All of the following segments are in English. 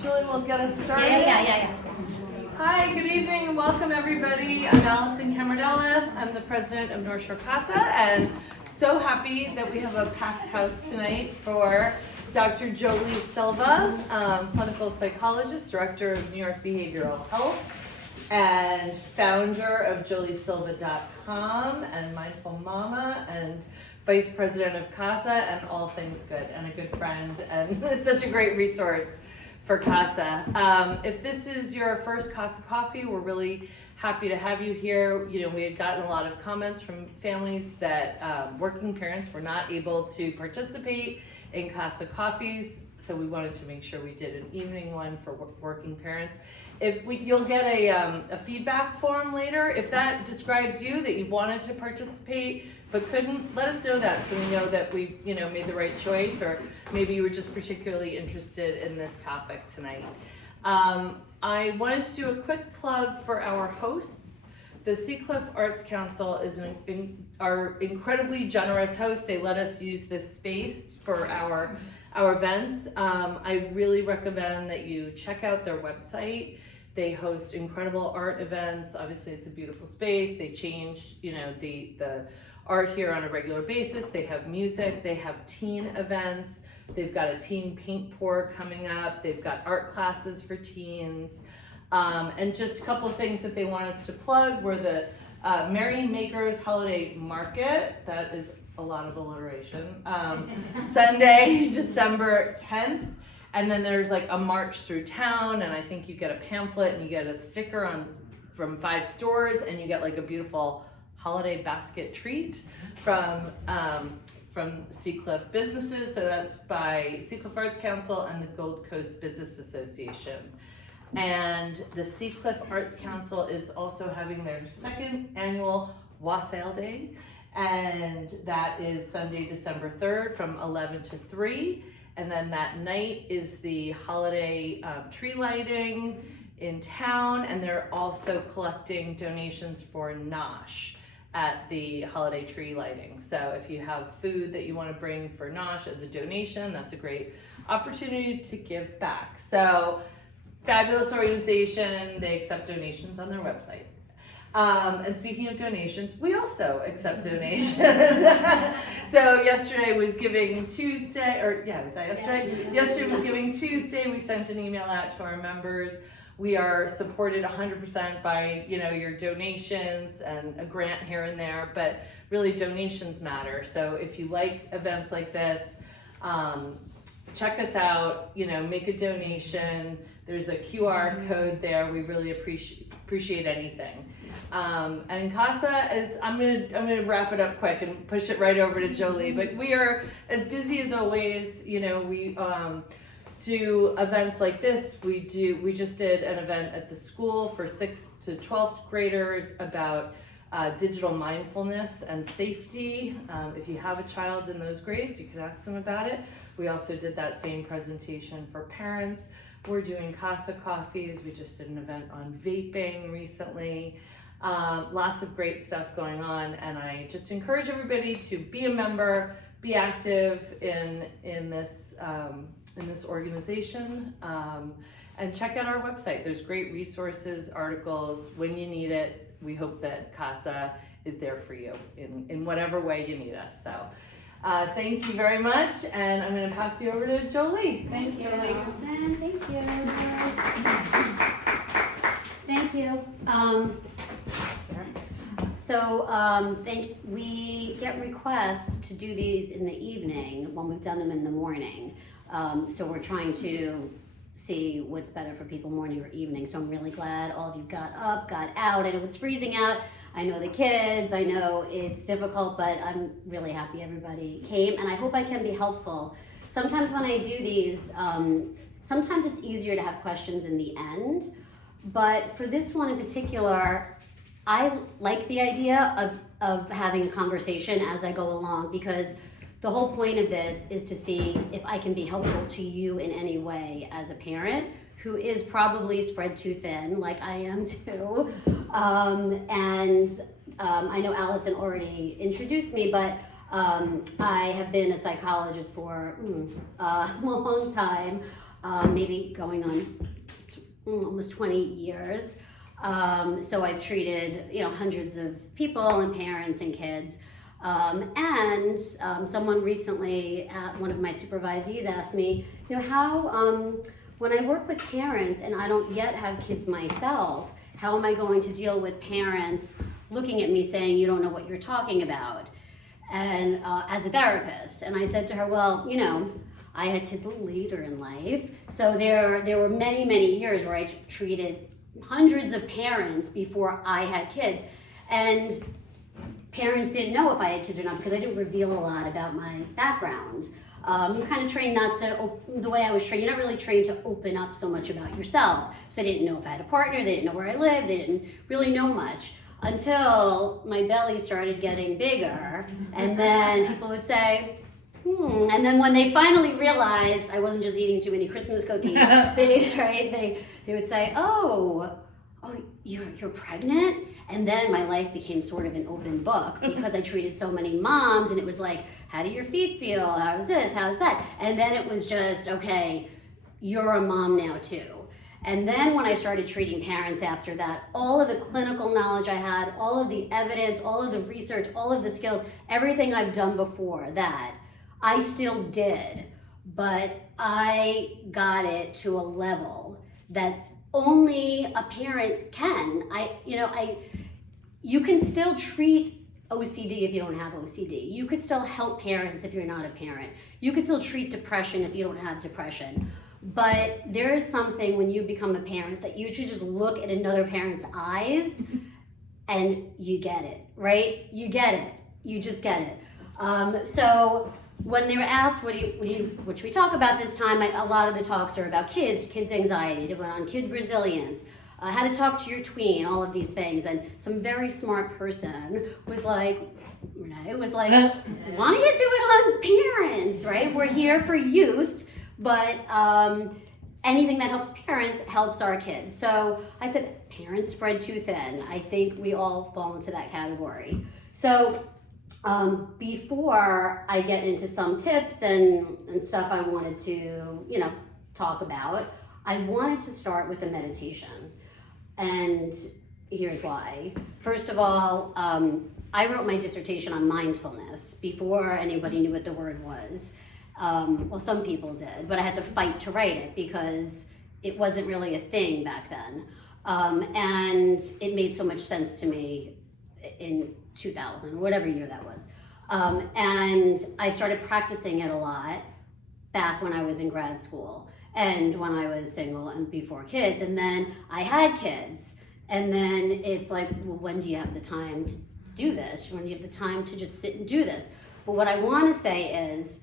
Jolie will get us started. Yeah. Hi, good evening and welcome everybody. I'm Allison Camardella. I'm the president of North Shore CASA and so happy that we have a packed house tonight for Dr. Jolie Silva, clinical psychologist, director of New York Behavioral Health, and founder of JolieSilva.com and Mindful Mama and vice president of CASA and all things good and a good friend and such a great resource for CASA. If this is your first CASA coffee, we're really happy to have you here. You know, we had gotten a lot of comments from families that working parents were not able to participate in CASA coffees, so we wanted to make sure we did an evening one for working parents. You'll get a feedback form later. If that describes you, that you've wanted to participate but couldn't, let us know that so we know that we made the right choice, or maybe you were just particularly interested in this topic tonight. I wanted to do a quick plug for our hosts. The Seacliff Arts Council is our incredibly generous host. They let us use this space for our events. I really recommend that you check out their website. They host incredible art events. Obviously, it's a beautiful space. They change, the art here on a regular basis. They have music. They have teen events. They've got a teen paint pour coming up. They've got art classes for teens. And just a couple of things that they want us to plug were the Merry Makers Holiday Market. That is a lot of alliteration. Sunday, December 10th. And then there's like a march through town, and I think you get a pamphlet and you get a sticker from 5 stores, and you get like a beautiful holiday basket treat from Seacliff businesses. So that's by Seacliff Arts Council and the Gold Coast Business Association. And the Seacliff Arts Council is also having their 2nd annual Wassail Day, and that is Sunday, December 3rd from 11 to 3. And then that night is the holiday tree lighting in town, and they're also collecting donations for Nosh at the holiday tree lighting. So if you have food that you want to bring for Nosh as a donation, that's a great opportunity to give back. So fabulous organization. They accept donations on their website. And speaking of donations, we also accept donations. So yesterday was Giving Tuesday, was that yesterday? Yesterday was Giving Tuesday. We sent an email out to our members. We are supported 100% by your donations and a grant here and there, but really donations matter. So if you like events like this, check us out. Make a donation. There's a QR code there. We really appreciate anything. And CASA is, I'm gonna wrap it up quick and push it right over to Jolie, but we are as busy as always. We do events like this. We just did an event at the school for 6th to 12th graders about digital mindfulness and safety. If you have a child in those grades, you can ask them about it. We also did that same presentation for parents. We're doing CASA coffees. We just did an event on vaping recently. Lots of great stuff going on, and I just encourage everybody to be a member, be active in this organization, and check out our website. There's great resources, articles when you need it. We hope that CASA is there for you in whatever way you need us. So thank you very much, and I'm going to pass you over to Jolie. Thanks, Jolie. Allison. Thank you. Thank you. We get requests to do these in the evening when we've done them in the morning. So we're trying to see what's better for people, morning or evening. So I'm really glad all of you got up, got out. I know it's freezing out. I know the kids. I know it's difficult, but I'm really happy everybody came, and I hope I can be helpful. Sometimes when I do these, sometimes it's easier to have questions in the end, but for this one in particular, I like the idea of having a conversation as I go along, because the whole point of this is to see if I can be helpful to you in any way as a parent who is probably spread too thin, like I am too. I know Allison already introduced me, but I have been a psychologist for a long time. maybe going on almost 20 years. So I've treated, hundreds of people and parents and kids. And someone recently, one of my supervisees asked me, how, when I work with parents and I don't yet have kids myself, how am I going to deal with parents looking at me saying, you don't know what you're talking about? And as a therapist. And I said to her, well, I had kids a little later in life. So there were many, many years where I treated hundreds of parents before I had kids. And parents didn't know if I had kids or not because I didn't reveal a lot about my background. You're kind of trained not to, the way I was trained, you're not really trained to open up so much about yourself. So they didn't know if I had a partner, they didn't know where I lived, they didn't really know much until my belly started getting bigger. And then people would say, and then when they finally realized I wasn't just eating too many Christmas cookies, they would say, oh, you're pregnant? And then my life became sort of an open book because I treated so many moms, and it was like, how do your feet feel? How's this? How's that? And then it was just, okay, you're a mom now too. And then when I started treating parents after that, all of the clinical knowledge I had, all of the evidence, all of the research, all of the skills, everything I've done before that, I still did, but I got it to a level that only a parent can. You can still treat OCD if you don't have OCD. You could still help parents if you're not a parent. You could still treat depression if you don't have depression. But there is something when you become a parent that you should just look at another parent's eyes and you get it, right? You get it. You just get it. So when they were asked, what should we talk about this time? A lot of the talks are about kids anxiety, they went on kid resilience, how to talk to your tween, all of these things. And some very smart person was like, Renee was like, why don't you do it on parents, right? We're here for youth, but anything that helps parents helps our kids. So I said, parents spread too thin. I think we all fall into that category. So before I get into some tips and stuff I wanted to, talk about, I wanted to start with a meditation. And here's why. First of all, I wrote my dissertation on mindfulness before anybody knew what the word was. Well, some people did, but I had to fight to write it because it wasn't really a thing back then. And it made so much sense to me in 2000, whatever year that was. And I started practicing it a lot back when I was in grad school and when I was single and before kids. And then I had kids. And then it's like, well, when do you have the time to do this? When do you have the time to just sit and do this? But what I want to say is,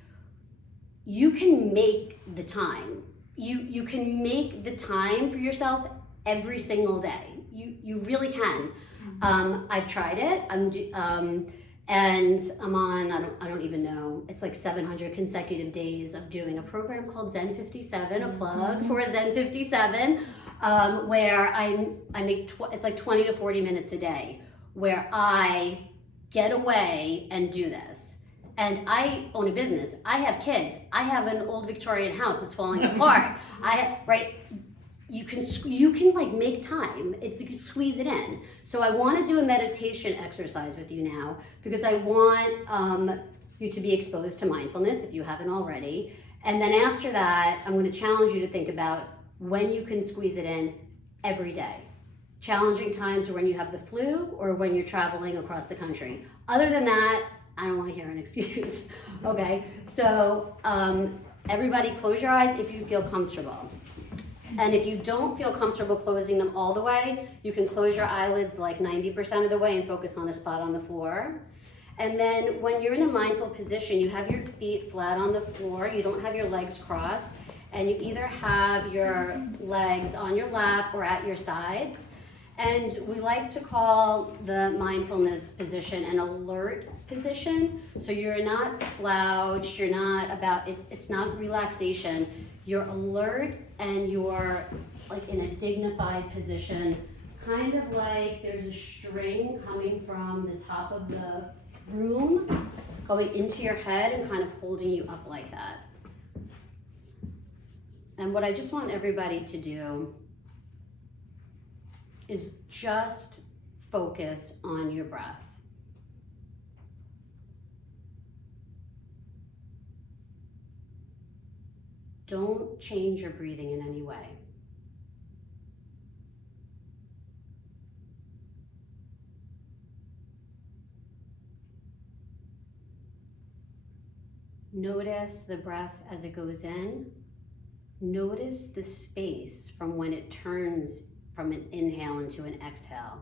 you can make the time. You can make the time for yourself every single day. You really can. I've tried it. And I'm on, I don't even know, it's like 700 consecutive days of doing a program called Zen 57, a plug for Zen 57, where I make, it's like 20 to 40 minutes a day, where I get away and do this. And I own a business. I have kids. I have an old Victorian house that's falling apart. You can like make time. You can squeeze it in. So I want to do a meditation exercise with you now because I want you to be exposed to mindfulness if you haven't already. And then after that, I'm going to challenge you to think about when you can squeeze it in every day. Challenging times are when you have the flu or when you're traveling across the country. Other than that, I don't want to hear an excuse. Okay, so everybody close your eyes if you feel comfortable. And if you don't feel comfortable closing them all the way, you can close your eyelids like 90% of the way and focus on a spot on the floor. And then when you're in a mindful position, you have your feet flat on the floor, you don't have your legs crossed, and you either have your legs on your lap or at your sides. And we like to call the mindfulness position an alert position. So you're not slouched, you're not it's not relaxation. You're alert and you're like in a dignified position, kind of like there's a string coming from the top of the room, going into your head and kind of holding you up like that. And what I just want everybody to do is just focus on your breath. Don't change your breathing in any way. Notice the breath as it goes in. Notice the space from when it turns from an inhale into an exhale.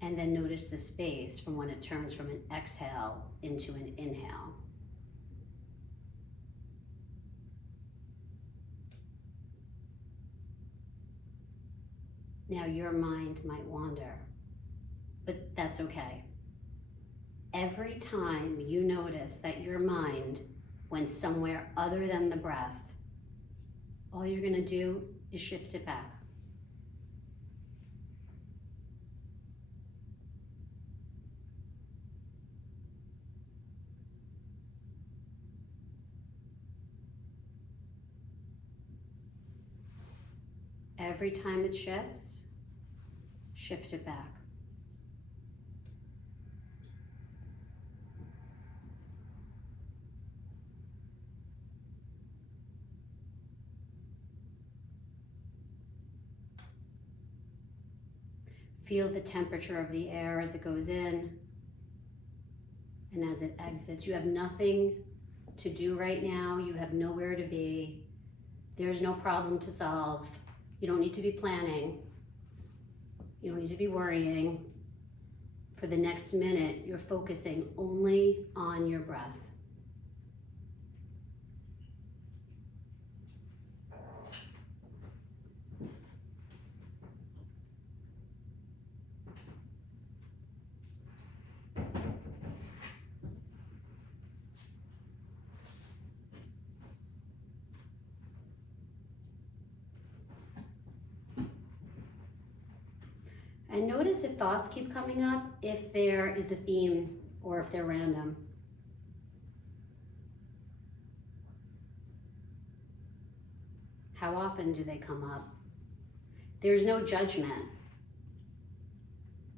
And then notice the space from when it turns from an exhale into an inhale. Now your mind might wander, but that's okay. Every time you notice that your mind went somewhere other than the breath, all you're gonna do is shift it back. Every time it shifts, shift it back. Feel the temperature of the air as it goes in and as it exits. You have nothing to do right now. You have nowhere to be. There's no problem to solve. You don't need to be planning. You don't need to be worrying. For the next minute, you're focusing only on your breath. And notice if thoughts keep coming up, if there is a theme or if they're random. How often do they come up? There's no judgment.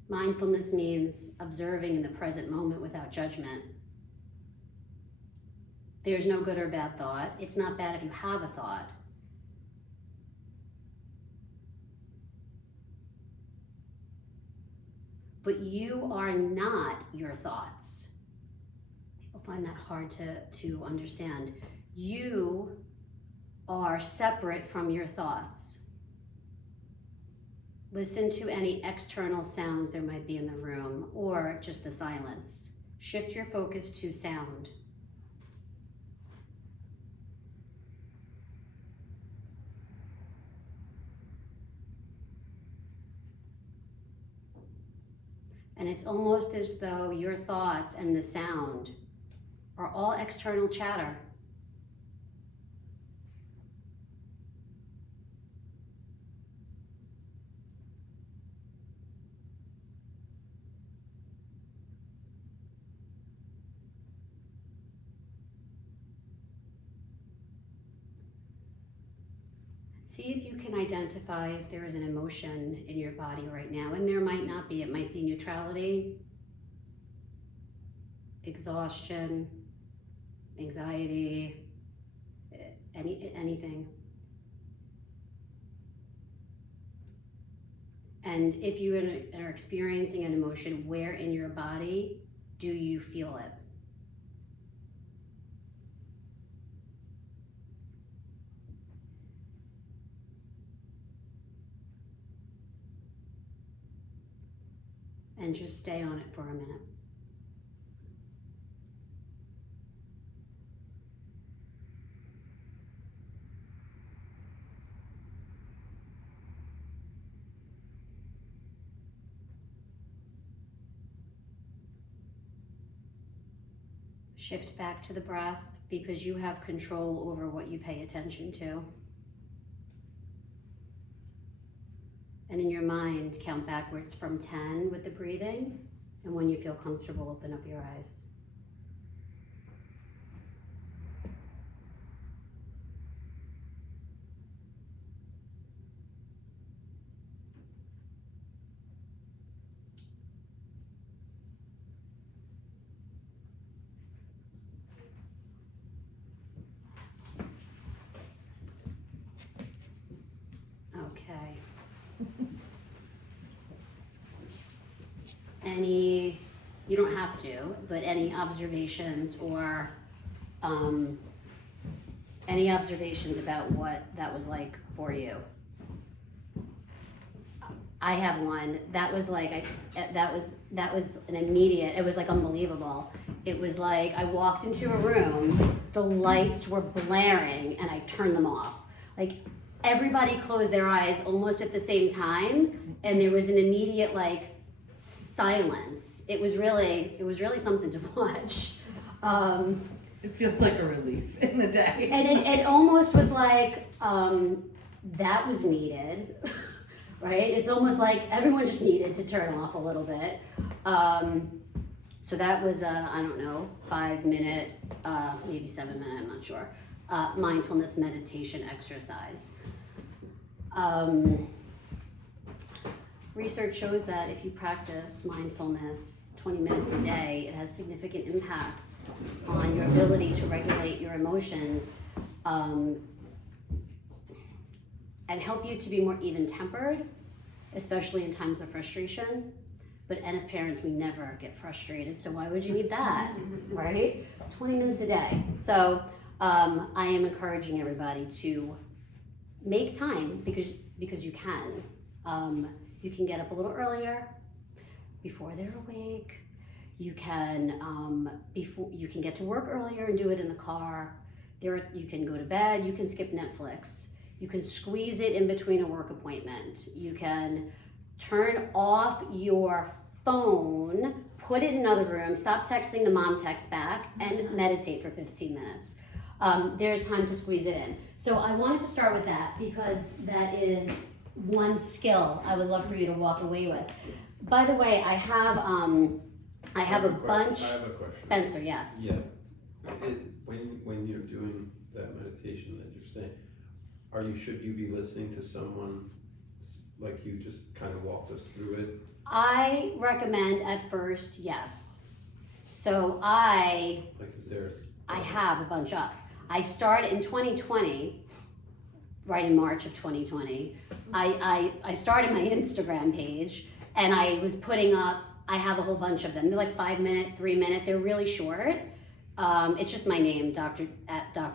Mindfulness means observing in the present moment without judgment. There's no good or bad thought. It's not bad if you have a thought. But you are not your thoughts. People find that hard to understand. You are separate from your thoughts. Listen to any external sounds there might be in the room or just the silence. Shift your focus to sound. And it's almost as though your thoughts and the sound are all external chatter. See if you can identify if there is an emotion in your body right now, and there might not be. It might be neutrality, exhaustion, anxiety, anything. And if you are experiencing an emotion, where in your body do you feel it? And just stay on it for a minute. Shift back to the breath because you have control over what you pay attention to. And in your mind, count backwards from 10 with the breathing. And when you feel comfortable, open up your eyes. any, you don't have to, but any observations or any observations about what that was like for you? I have one. That was like, that was an immediate, it was like unbelievable. It was like I walked into a room, the lights were blaring, and I turned them off. Like everybody closed their eyes almost at the same time, and there was an immediate like silence. It was really something to watch. It feels like a relief in the day. And it almost was like that was needed, right? It's almost like everyone just needed to turn off a little bit. So that was I don't know, 5 minute, maybe 7 minute, I'm not sure, mindfulness meditation exercise. Research shows that if you practice mindfulness 20 minutes a day, it has significant impact on your ability to regulate your emotions and help you to be more even-tempered, especially in times of frustration. And as parents, we never get frustrated, so why would you need that, right? 20 minutes a day. So I am encouraging everybody to make time because you can. You can get up a little earlier before they're awake. You can you can get to work earlier and do it in the car. You can go to bed. You can skip Netflix. You can squeeze it in between a work appointment. You can turn off your phone, put it in another room, stop texting the mom text back, and meditate for 15 minutes. There's time to squeeze it in. So I wanted to start with that because that is one skill I would love for you to walk away with. By the way, I have a bunch. I have a question. Spencer, yes. Yeah. When you're doing that meditation that you're saying, should you be listening to someone like you just kind of walked us through it? I recommend at first, yes. So I have a bunch up. I started in 2020, right in March of 2020. I started my Instagram page and I was putting up, I have a whole bunch of them. They're like 5 minute, 3 minute, they're really short. It's just my name, Dr.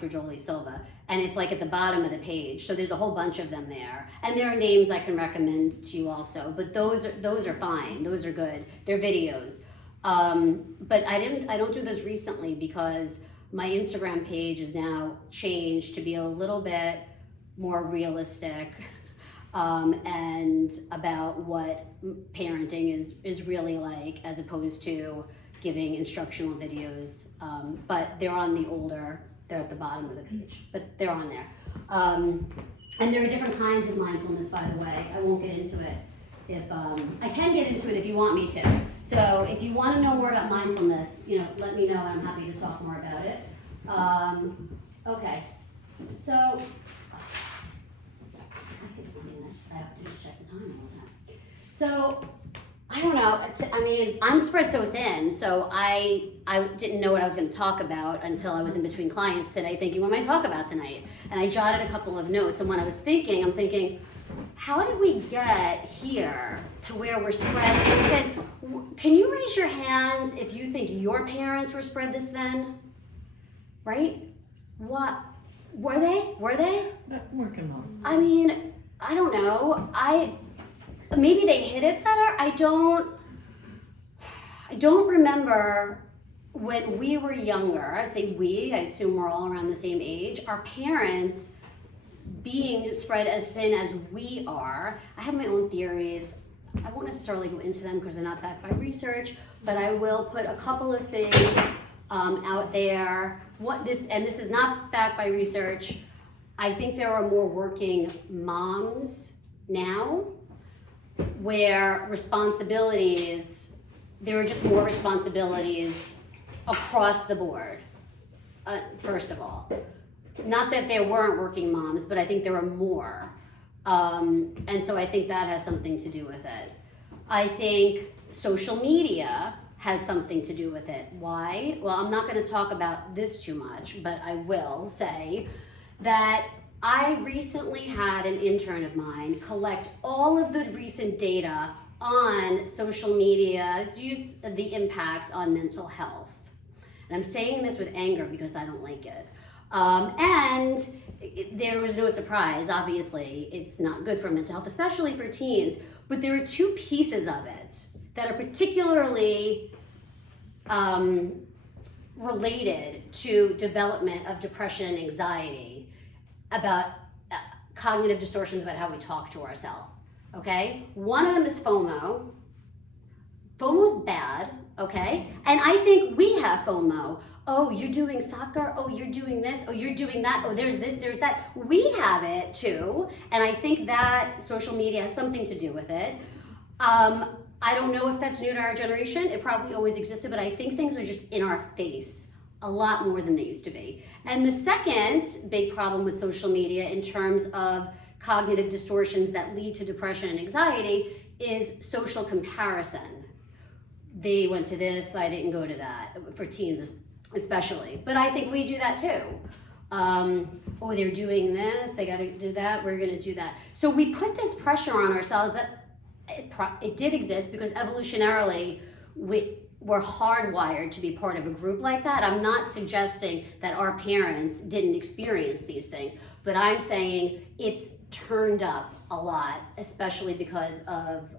Jolie Silva. And it's like at the bottom of the page. So there's a whole bunch of them there. And there are names I can recommend to you also, but those are fine. Those are good. They're videos. But I don't do those recently because my Instagram page is now changed to be a little bit more realistic and about what parenting is really like, as opposed to giving instructional videos. But they're at the bottom of the page, but they're on there. And there are different kinds of mindfulness, by the way. I won't get into it if I can get into it if you want me to. So if you want to know more about mindfulness, let me know and I'm happy to talk more about it. Okay, so I have to just check the time all the time. So I don't know. I'm spread so thin, so I didn't know what I was going to talk about until I was in between clients today thinking, what am I talk about tonight? And I jotted a couple of notes, and when I was thinking, I'm thinking, how did we get here to where we're spread so thin? Can you raise your hands if you think your parents were spread this thin? Right? What? Were they? Working on. I don't know. Maybe they hid it better. I don't remember when we were younger. I say we, I assume we're all around the same age. Our parents being spread as thin as we are. I have my own theories. I won't necessarily go into them because they're not backed by research, but I will put a couple of things out there. This is not backed by research. I think there are more working moms now where there are just more responsibilities across the board, first of all. Not that there weren't working moms, but I think there are more. And so I think that has something to do with it. I think social media has something to do with it. Why? Well, I'm not going to talk about this too much, but I will say that I recently had an intern of mine collect all of the recent data on social media's use of the impact on mental health. And I'm saying this with anger because I don't like it. And there was no surprise, obviously, it's not good for mental health, especially for teens. But there are two pieces of it that are particularly related to development of depression and anxiety, about cognitive distortions about how we talk to ourselves, okay? One of them is FOMO. FOMO is bad, okay? And I think we have FOMO. Oh, you're doing soccer. Oh, you're doing this. Oh, you're doing that. Oh, there's this, there's that. We have it too. And I think that social media has something to do with it. I don't know if that's new to our generation. It probably always existed, but I think things are just in our face a lot more than they used to be. And the second big problem with social media in terms of cognitive distortions that lead to depression and anxiety is social comparison. They went to this, I didn't go to that, for teens especially. But I think we do that too. Oh, they're doing this, they gotta do that, we're gonna do that. So we put this pressure on ourselves that it did exist because evolutionarily we're hardwired to be part of a group like that. I'm not suggesting that our parents didn't experience these things, but I'm saying it's turned up a lot, especially because of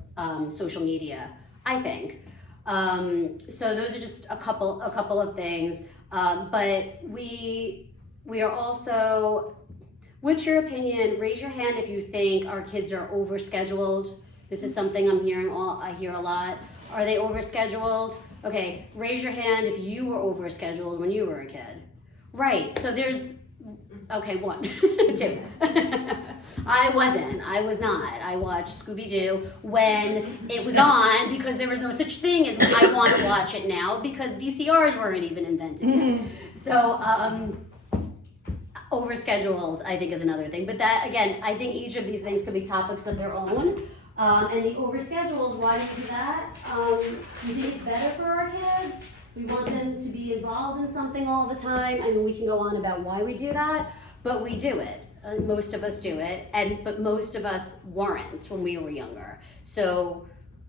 social media, I think. So those are just a couple of things, but we are also, what's your opinion? Raise your hand if you think our kids are overscheduled. This is something I hear a lot. Are they overscheduled? Okay, raise your hand if you were overscheduled when you were a kid. Right, so there's, okay, 1, 2. I was not. I watched Scooby-Doo when it was on because there was no such thing as I want to watch it now because VCRs weren't even invented yet. So, overscheduled, I think, is another thing. But that, again, I think each of these things could be topics of their own. And the overscheduled, why do we do that? We think it's better for our kids. We want them to be involved in something all the time. I mean, we can go on about why we do that, but we do it. Most of us do it, but most of us weren't when we were younger. So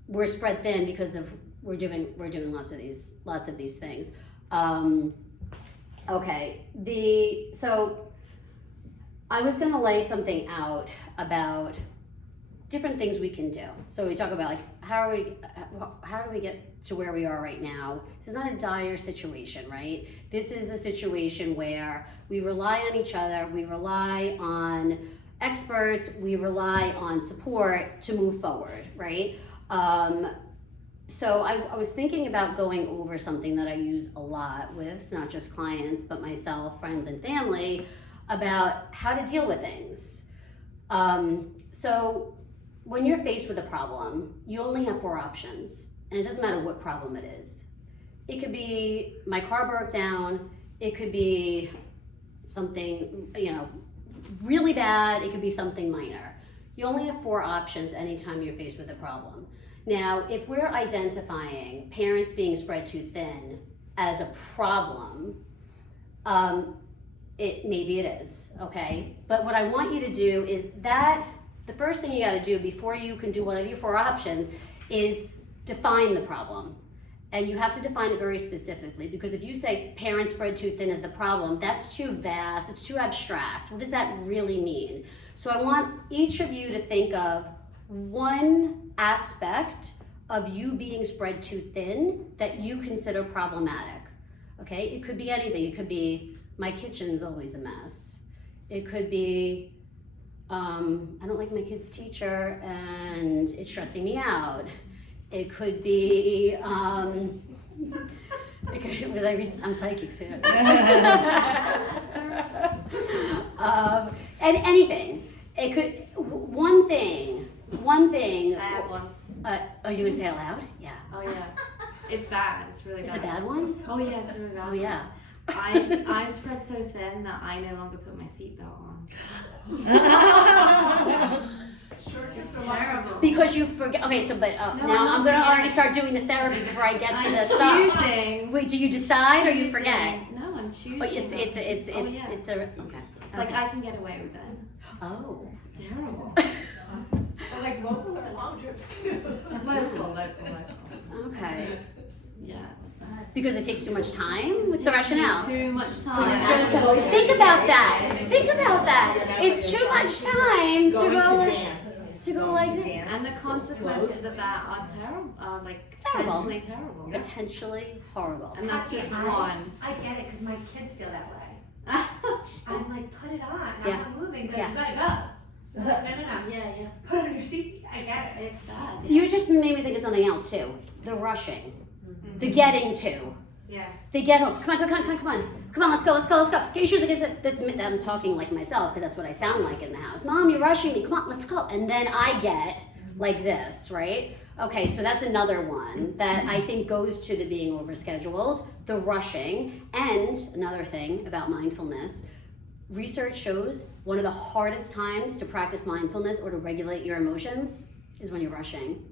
we're spread thin because of we're doing lots of these things. Okay, so I was gonna lay something out about different things we can do. So we talk about like how do we get to where we are right now? This is not a dire situation, right? This is a situation where we rely on each other, we rely on experts, we rely on support to move forward, right? So I was thinking about going over something that I use a lot with not just clients, but myself, friends, and family about how to deal with things. So when you're faced with a problem, you only have 4 options, and it doesn't matter what problem it is. It could be my car broke down, it could be something, really bad, it could be something minor. You only have 4 options anytime you're faced with a problem. Now, if we're identifying parents being spread too thin as a problem, maybe it is, okay? But what I want you to do is the first thing you got to do before you can do one of your 4 options is define the problem. And you have to define it very specifically, because if you say parents spread too thin is the problem, that's too vast, it's too abstract. What does that really mean? So I want each of you to think of one aspect of you being spread too thin that you consider problematic. Okay, it could be anything. It could be my kitchen's always a mess. It could be I don't like my kid's teacher and it's stressing me out. It could be, I'm psychic too. And anything. It could, one thing. I have one. Are you gonna say it out loud? Yeah. Oh yeah. It's bad. It's really bad. It's a bad one? Oh yeah, it's really bad. Oh yeah. I'm spread so thin that I no longer put my seatbelt on. It's terrible. Because you forget. Okay, so now I'm gonna already start doing the therapy before I get to the stuff. Choosing. Wait, do you decide or you forget? No, I'm on Tuesday. But it's Oh, yeah. it's a okay. It's like I can get away with it. Oh. It's terrible. Or like local or long trips too. Local. Okay. Yeah, it's bad. Because it takes too much time? What's the rationale? Too much Because time. it's so much- Think about that. Think about that. It's too much time to go like this. And the consequences of that are terrible. Are like Terrible. potentially terrible. Potentially horrible. And that's just one. I get it because my kids feel that way. I'm like, put it on. I'm Yeah. not moving, but Yeah. you gotta go. No. Yeah. Put on your seat. I get it. It's bad. You just made me think of something else too. The rushing. The getting to. Yeah. They get home. Come on, let's go. Get your shoes. I'm talking like myself because that's what I sound like in the house. Mom, you're rushing me. Come on, let's go. And then I get like this, right? Okay, so that's another one that I think goes to the being overscheduled, the rushing, and another thing about mindfulness. Research shows one of the hardest times to practice mindfulness or to regulate your emotions is when you're rushing.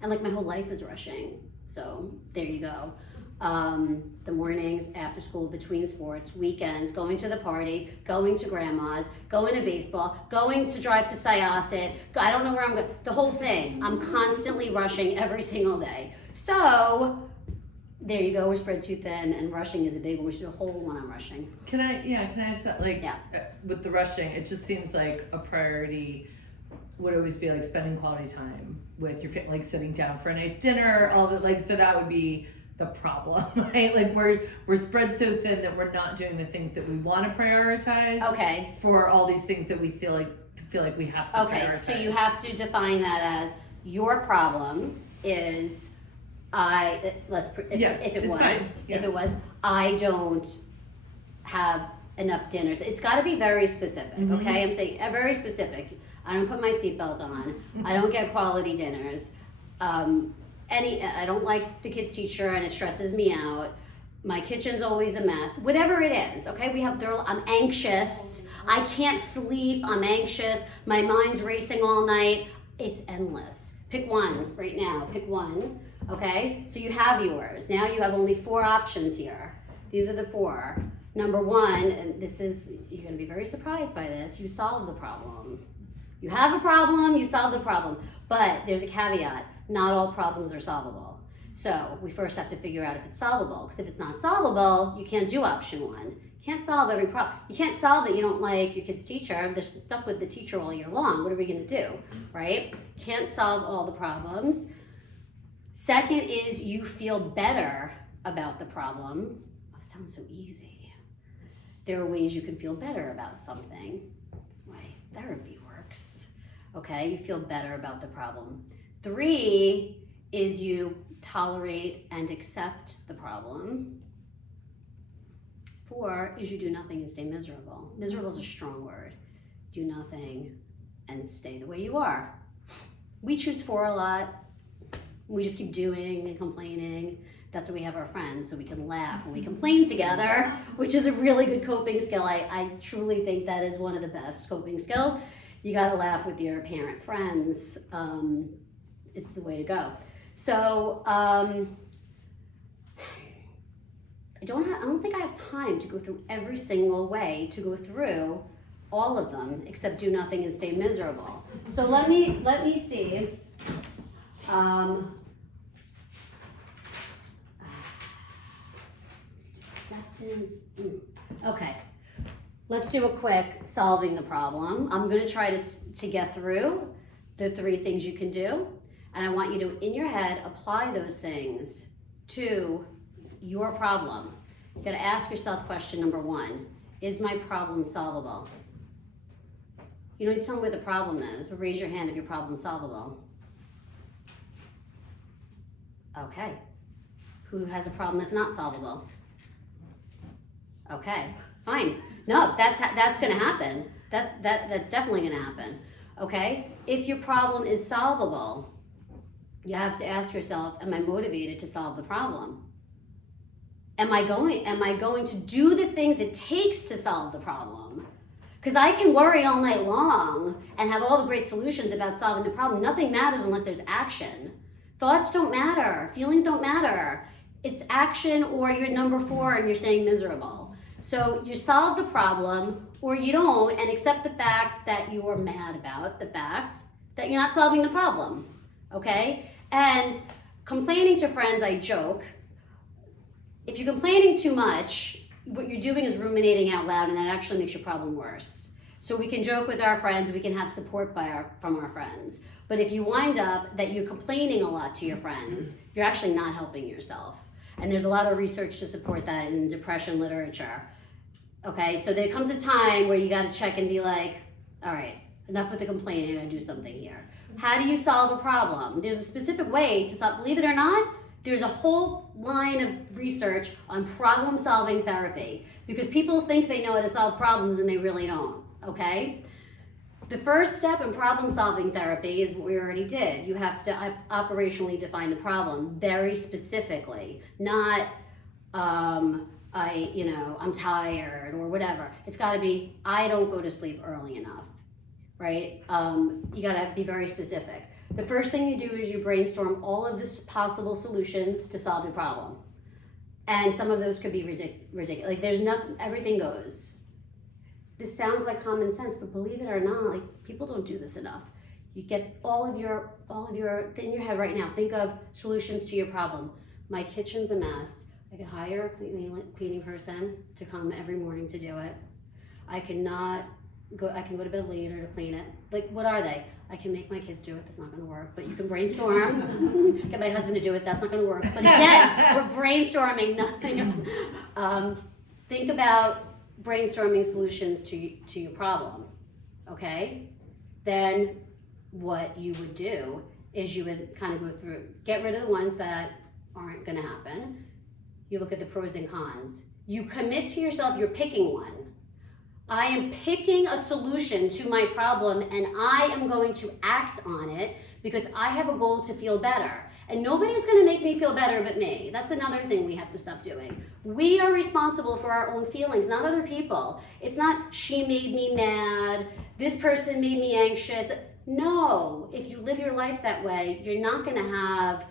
And like my whole life is rushing. So there you go. The mornings, after school, between sports, weekends, going to the party, going to grandma's, going to baseball, going to drive to Syosset. I don't know where I'm going. The whole thing. I'm constantly rushing every single day. So there you go. We're spread too thin, and rushing is a big one. We should do a whole one on rushing. Can I ask that, like, Yeah. with the rushing, it just seems like a priority would always be like spending quality time with your family, like sitting down for a nice dinner, all the, like, so that would be the problem, right? Like we're spread so thin that we're not doing the things that we want to prioritize. Okay. For all these things that we feel like we have to Okay, prioritize. so you have to define that as your problem is if it was I don't have enough dinners. It's got to be very specific. Mm-hmm. Okay, I'm saying very specific. I don't put my seatbelt on. I don't get quality dinners. I don't like the kids' teacher and it stresses me out. My kitchen's always a mess. Whatever it is, okay? I'm anxious. I can't sleep. I'm anxious. My mind's racing all night. It's endless. Pick one right now. Pick one, okay? So you have yours. Now you have only 4 options here. These are the 4. Number 1, and you're gonna be very surprised by this, you solve the problem. You have a problem, you solve the problem. But there's a caveat. Not all problems are solvable. So we first have to figure out if it's solvable. Because if it's not solvable, you can't do option 1. You can't solve every problem. You can't solve that you don't like your kid's teacher. They're stuck with the teacher all year long. What are we going to do, right? Can't solve all the problems. Second is you feel better about the problem. Oh, sounds so easy. There are ways you can feel better about something. That's why therapy works. Okay, you feel better about the problem. 3 is you tolerate and accept the problem. 4 is you do nothing and stay miserable. Miserable is a strong word. Do nothing and stay the way you are. We choose 4 a lot. We just keep doing and complaining. That's why we have our friends, so we can laugh when we complain together, which is a really good coping skill. I truly think that is one of the best coping skills. You gotta laugh with your parent friends. It's the way to go. So I don't think I have time to go through every single way to go through all of them, except do nothing and stay miserable. So let me see. Acceptance. Okay. Let's do a quick solving the problem. I'm going to try to get through the 3 things you can do. And I want you to, in your head, apply those things to your problem. You got to ask yourself question number 1. Is my problem solvable? You don't need to tell me what the problem is, but raise your hand if your problem is solvable. Okay. Who has a problem that's not solvable? Okay, fine. No, that's going to happen. That's definitely going to happen. Okay? If your problem is solvable, you have to ask yourself, am I motivated to solve the problem? Am I going to do the things it takes to solve the problem? Because I can worry all night long and have all the great solutions about solving the problem. Nothing matters unless there's action. Thoughts don't matter. Feelings don't matter. It's action or you're number 4 and you're staying miserable. So you solve the problem, or you don't, and accept the fact that you are mad about the fact that you're not solving the problem, okay? And complaining to friends, I joke, if you're complaining too much, what you're doing is ruminating out loud, and that actually makes your problem worse. So we can joke with our friends, we can have support from our friends. But if you wind up that you're complaining a lot to your friends, you're actually not helping yourself. And there's a lot of research to support that in depression literature. Okay, so there comes a time where you gotta check and be like, all right, enough with the complaining, I gotta do something here. How do you solve a problem? There's a specific way to solve, believe it or not, there's a whole line of research on problem-solving therapy, because people think they know how to solve problems and they really don't, okay? The first step in problem-solving therapy is what we already did. You have to operationally define the problem very specifically, not I'm tired or whatever. It's gotta be, I don't go to sleep early enough, right? You gotta be very specific. The first thing you do is you brainstorm all of the possible solutions to solve your problem. And some of those could be ridiculous. Like there's nothing, everything goes. This sounds like common sense, but believe it or not, like people don't do this enough. You get all of your in your head right now. Think of solutions to your problem. My kitchen's a mess. I could hire a cleaning person to come every morning to do it. I can go to bed later to clean it. Like, what are they? I can make my kids do it. That's not going to work. But you can brainstorm. Get my husband to do it. That's not going to work. But again, we're brainstorming nothing. Think about brainstorming solutions to your problem. Okay? Then what you would do is you would kind of go through, get rid of the ones that aren't going to happen. You look at the pros and cons. You commit to yourself, you're picking one. I am picking a solution to my problem and I am going to act on it because I have a goal to feel better. And nobody's gonna make me feel better but me. That's another thing we have to stop doing. We are responsible for our own feelings, not other people. It's not, she made me mad, this person made me anxious. No, if you live your life that way, you're not gonna have,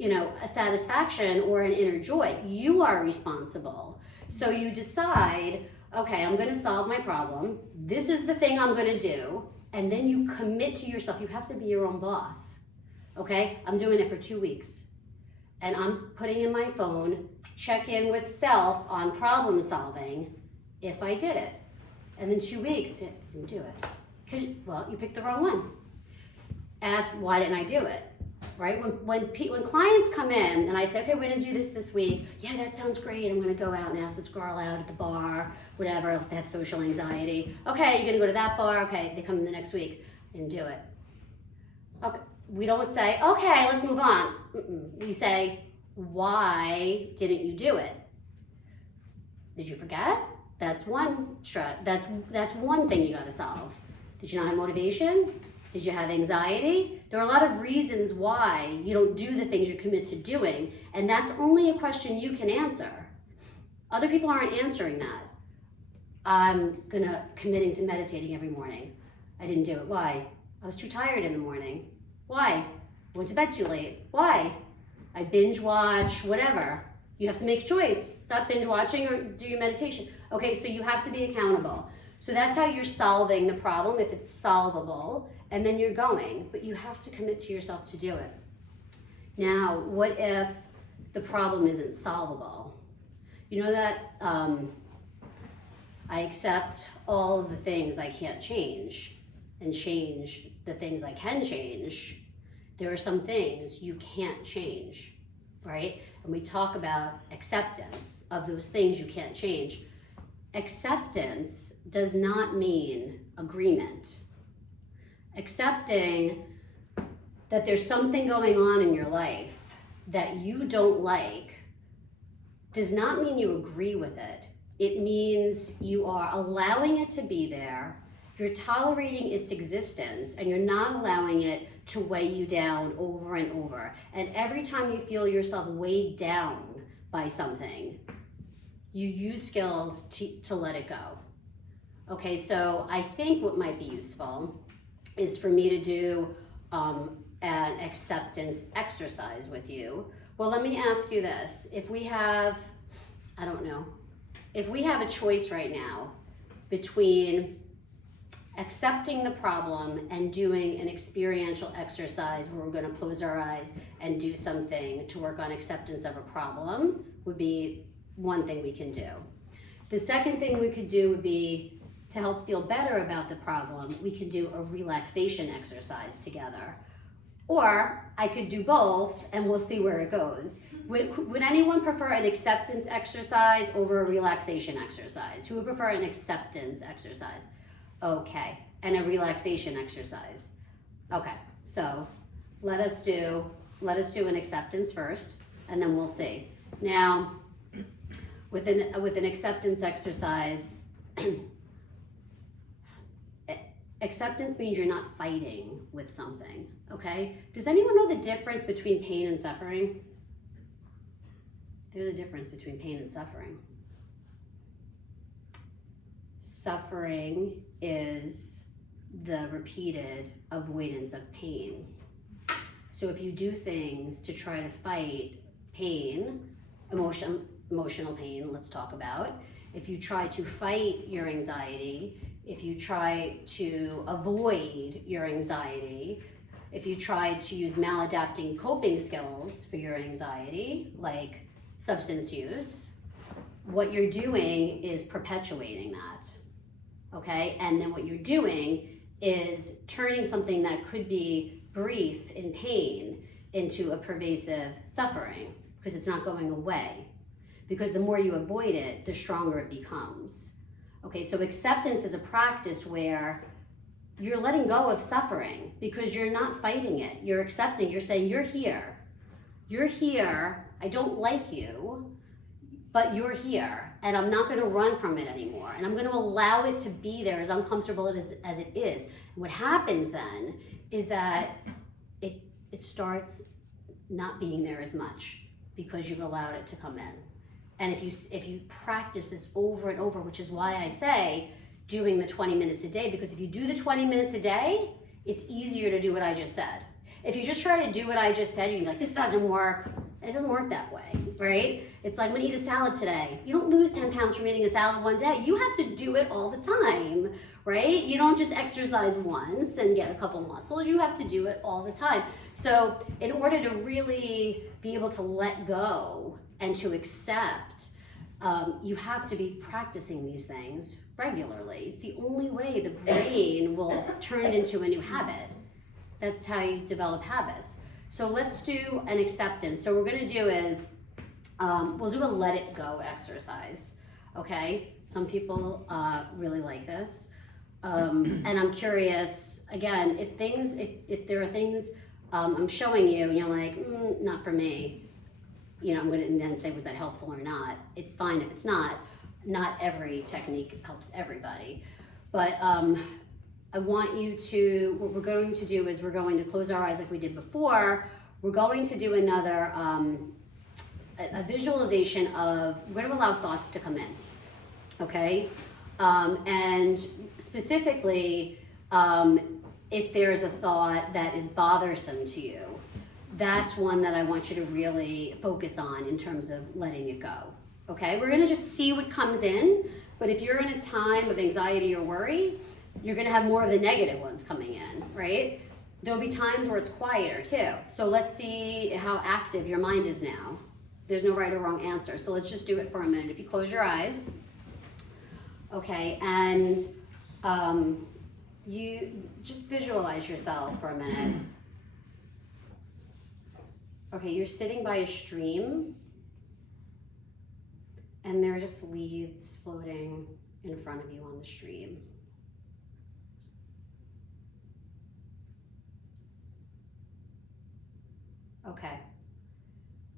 a satisfaction or an inner joy. You are responsible. So you decide, okay, I'm gonna solve my problem. This is the thing I'm gonna do. And then you commit to yourself. You have to be your own boss. Okay, I'm doing it for 2 weeks. And I'm putting in my phone, check in with self on problem solving if I did it. And then 2 weeks, you didn't do it. Because, you picked the wrong one. Ask, why didn't I do it? Right? When clients come in and I say, okay, we're gonna do this week. Yeah, that sounds great. I'm gonna go out and ask this girl out at the bar, whatever, if they have social anxiety. Okay, you're gonna go to that bar. Okay, they come in the next week and do it. Okay, we don't say, okay, let's move on. We say, why didn't you do it? Did you forget? That's one that's one thing you gotta solve. Did you not have motivation? Did you have anxiety? There are a lot of reasons why you don't do the things you commit to doing, and that's only a question you can answer. Other people aren't answering that. I'm committing to meditating every morning. I didn't do it. Why? I was too tired in the morning. Why? I went to bed too late. Why? I binge watch, whatever. You have to make a choice. Stop binge watching or do your meditation. Okay, so you have to be accountable. So that's how you're solving the problem, if it's solvable, and then you're going. But you have to commit to yourself to do it. Now, what if the problem isn't solvable? You know that I accept all of the things I can't change and change the things I can change. There are some things you can't change, right? And we talk about acceptance of those things you can't change. Acceptance does not mean agreement. Accepting that there's something going on in your life that you don't like does not mean you agree with it. It means you are allowing it to be there, you're tolerating its existence, and you're not allowing it to weigh you down over and over. And every time you feel yourself weighed down by something, you use skills to let it go. Okay, so I think what might be useful is for me to do an acceptance exercise with you. Well, let me ask you this. If we have, I don't know, if we have a choice right now between accepting the problem and doing an experiential exercise where we're going to close our eyes and do something to work on acceptance of a problem, would be one thing we can do. The second thing we could do would be, to help feel better about the problem, we can do a relaxation exercise together. Or I could do both and we'll see where it goes. Would anyone prefer an acceptance exercise over a relaxation exercise? Who would prefer an acceptance exercise? Okay, and a relaxation exercise. Okay, so let us do an acceptance first, and then we'll see. Now, with an acceptance exercise, acceptance means you're not fighting with something, okay? Does anyone know the difference between pain and suffering? There's a difference between pain and suffering. Suffering is the repeated avoidance of pain. So if you do things to try to fight pain, emotional pain, let's talk about. If you try to fight your anxiety, if you try to avoid your anxiety, if you try to use maladapting coping skills for your anxiety, like substance use, what you're doing is perpetuating that, okay? And then what you're doing is turning something that could be brief in pain into a pervasive suffering, because it's not going away. Because the more you avoid it, the stronger it becomes. Okay, so acceptance is a practice where you're letting go of suffering because you're not fighting it. You're accepting, you're saying, you're here. You're here, I don't like you, but you're here, and I'm not gonna run from it anymore. And I'm gonna allow it to be there, as uncomfortable as it is. And what happens then is that it starts not being there as much because you've allowed it to come in. And if you practice this over and over, which is why I say doing the 20 minutes a day, because if you do the 20 minutes a day, it's easier to do what I just said. If you just try to do what I just said, you're like, this doesn't work. It doesn't work that way, right? It's like, I'm gonna eat a salad today. You don't lose 10 pounds from eating a salad one day. You have to do it all the time, right? You don't just exercise once and get a couple muscles. You have to do it all the time. So in order to really be able to let go and to accept, you have to be practicing these things regularly. It's the only way the brain will turn it into a new habit. That's how you develop habits. So let's do an acceptance. So what we're gonna do is, we'll do a let it go exercise, okay? Some people really like this. And I'm curious, again, if there are things I'm showing you and you're like, not for me, you know, I'm gonna then say, was that helpful or not? It's fine if it's not. Not every technique helps everybody. But I want you to, what we're going to do is we're going to close our eyes like we did before. We're going to do another, a visualization of, we're gonna allow thoughts to come in, okay? And specifically, if there's a thought that is bothersome to you, that's one that I want you to really focus on in terms of letting it go, okay? We're gonna just see what comes in, but if you're in a time of anxiety or worry, you're gonna have more of the negative ones coming in, right? There'll be times where it's quieter too. So let's see how active your mind is now. There's no right or wrong answer, so let's just do it for a minute. If you close your eyes, okay, and you just visualize yourself for a minute. Okay, you're sitting by a stream, and there are just leaves floating in front of you on the stream. Okay,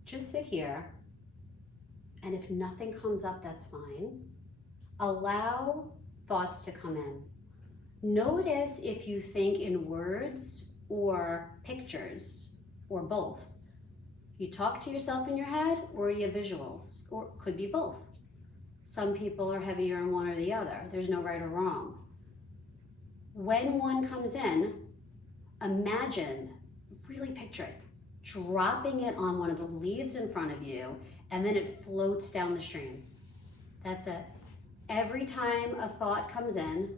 just sit here, and if nothing comes up, that's fine. Allow thoughts to come in. Notice if you think in words or pictures, or both. You talk to yourself in your head, or you have visuals, or it could be both. Some people are heavier in one or the other. There's no right or wrong. When one comes in, imagine, really picture it, dropping it on one of the leaves in front of you, and then it floats down the stream. That's it. Every time a thought comes in,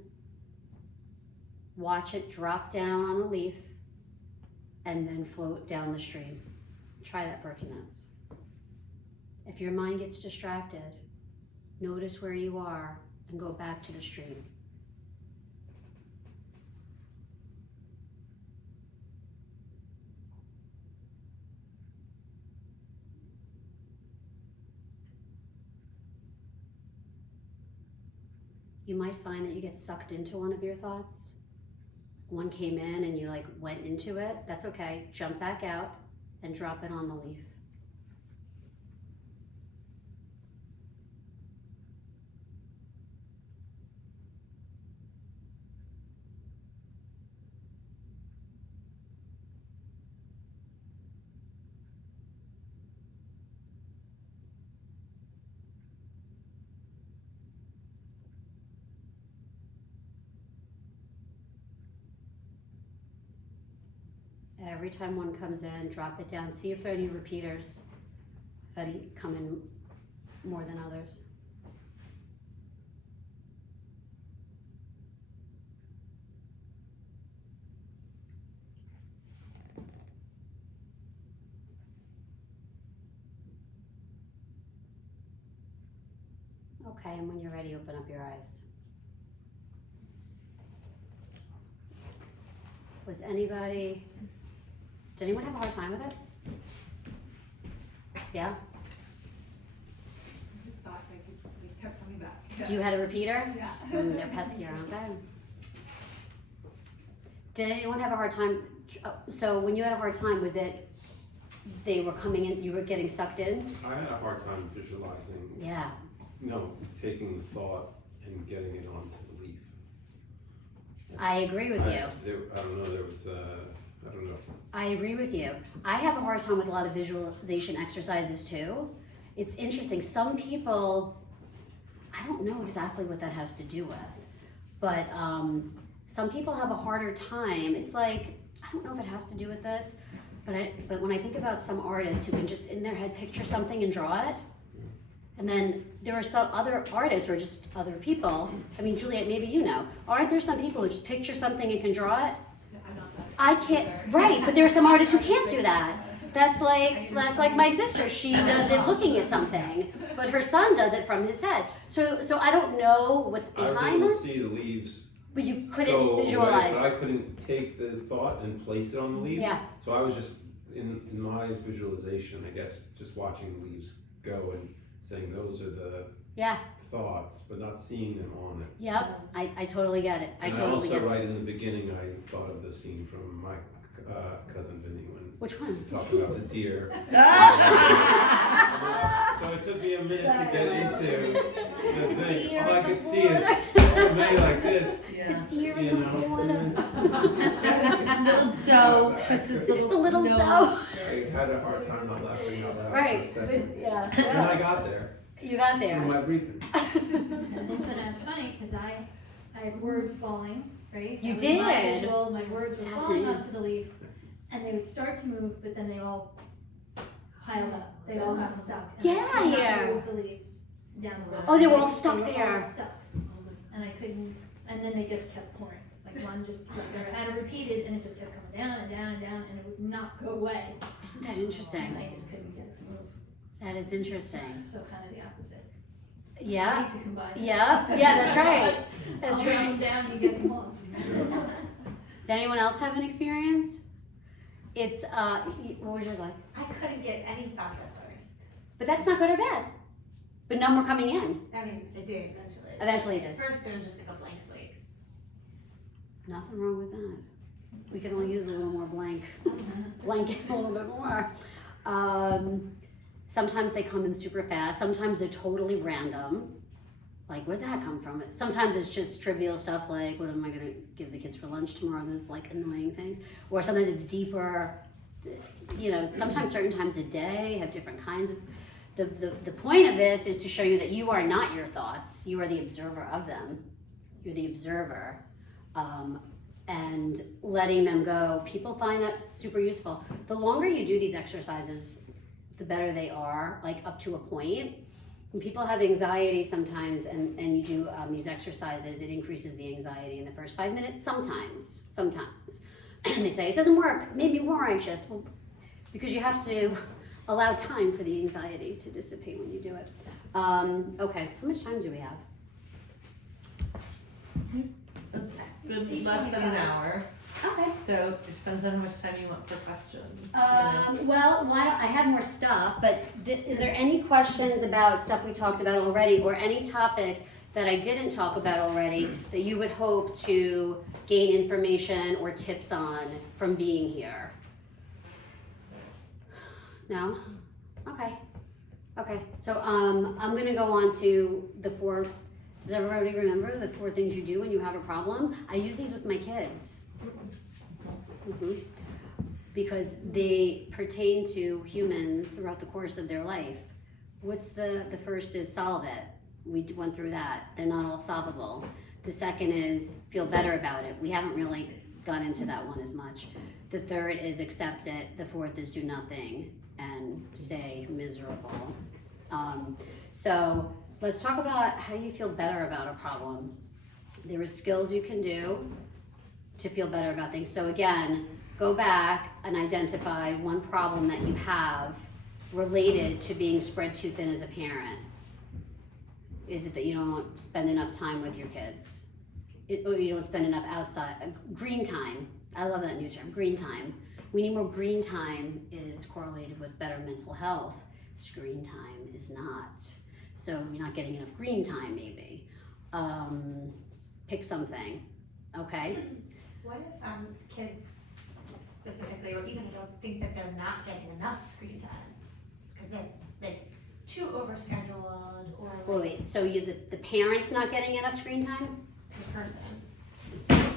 watch it drop down on the leaf and then float down the stream. Try that for a few minutes. If your mind gets distracted, notice where you are and go back to the stream. You might find that you get sucked into one of your thoughts. One came in and you like went into it. That's okay. Jump back out and drop it on the leaf. Every time one comes in, drop it down. See if there are any repeaters, if any come in more than others. Okay, and when you're ready, open up your eyes. Did anyone have a hard time with it? Yeah? Thought they kept coming back. You had a repeater? Yeah. They're pesky, aren't they? Did anyone have a hard time? So when you had a hard time, was it they were coming in, you were getting sucked in? I had a hard time visualizing. Yeah. No, taking the thought and getting it onto the leaf. I agree with you. I don't know, there was, I don't know. I agree with you. I have a hard time with a lot of visualization exercises too. It's interesting. Some people, I don't know exactly what that has to do with, but some people have a harder time. It's like, I don't know if it has to do with this, but when I think about some artists who can just in their head picture something and draw it, and then there are some other artists or just other people, I mean, Juliet, maybe you know, aren't there some people who just picture something and can draw it? I'm not that. I can't, right, but there are some artists who can't do that. That's like my sister, she does it looking at something, but her son does it from his head. So I don't know what's I was behind able that, to see the leaves but you go couldn't away, visualize. but I couldn't take the thought and place it on the leaf. Yeah. So I was just, in my visualization, I guess, just watching the leaves go and saying those are the Yeah, thoughts, but not seeing them on it. yep, I totally get it. I totally get also, it. right in the beginning, I thought of the scene from my cousin Vinny when Which one? talking about the deer. So it took me a minute to get into the thing. Deer All I in the could see is May like this. Yeah. The deer You in the know. corner. Little doe. The little nose. doe. I had a hard time not laughing out loud Right, for a second. but yeah. And I got there You got through there. my breathing. Listen, it's funny because I had words falling, right? You I was not did? visual, my words were falling Fascinating. onto the leaf, and they would start to move, but then they all piled up. They all got stuck. And Get I outta could not here. move the leaves down the road. Oh, they were all stuck They were there. all stuck, and I couldn't. And then they just kept pouring. Like one just, and it repeated, and it just kept coming down and down and down, and it would not go away. Isn't that And interesting? I just couldn't get it to move. That is interesting. So kind of the opposite. Yeah, I need to combine. it. yeah, that's right. That's I'll right. bring them down, he gets them off. Does anyone else have an experience? It's, what was yours like? I couldn't get any thoughts at first. But that's not good or bad. But none were coming in. I mean, it did eventually. Eventually it At did. first, it was just like a blank slate. Nothing wrong with that. We could only use a little more blank a little bit more. Sometimes they come in super fast. Sometimes they're totally random. Like, where'd that come from? Sometimes it's just trivial stuff like, what am I gonna give the kids for lunch tomorrow? Those like annoying things. Or sometimes it's deeper. You know, sometimes certain times a day have different kinds of. The point of this is to show you that you are not your thoughts. You are the observer of them. You're the observer. And letting them go. People find that super useful. The longer you do these exercises, the better they are, like up to a point. when people have anxiety sometimes and you do these exercises, it increases the anxiety in the first 5 minutes, sometimes. And they say, it doesn't work, made me more anxious. Well, because you have to allow time for the anxiety to dissipate when you do it. Okay, how much time do we have? It's been less than an hour, Okay. so it depends on how much time you want for questions. Well, why don't I have more stuff, but is there any questions about stuff we talked about already, or any topics that I didn't talk about already that you would hope to gain information or tips on from being here? No? Okay. Okay, so I'm gonna go on to the 4, does everybody remember the 4 things you do when you have a problem? I use these with my kids. Because they pertain to humans throughout the course of their life. What's the first is solve it. We went through that. They're not all solvable. The second is feel better about it. We haven't really gone into that one as much. The third is accept it. The fourth is do nothing and stay miserable. So let's talk about how you feel better about a problem. There are skills you can do to feel better about things. So again, go back and identify one problem that you have related to being spread too thin as a parent. Is it that you don't spend enough time with your kids? Or you don't spend enough outside, green time. I love that new term, green time. We need more green time is correlated with better mental health. Screen time is not. So you're not getting enough green time maybe. Pick something, okay? What if kids specifically, or even adults, think that they're not getting enough screen time because they're like too overscheduled, or like Wait, so the parent's not getting enough screen time? the person?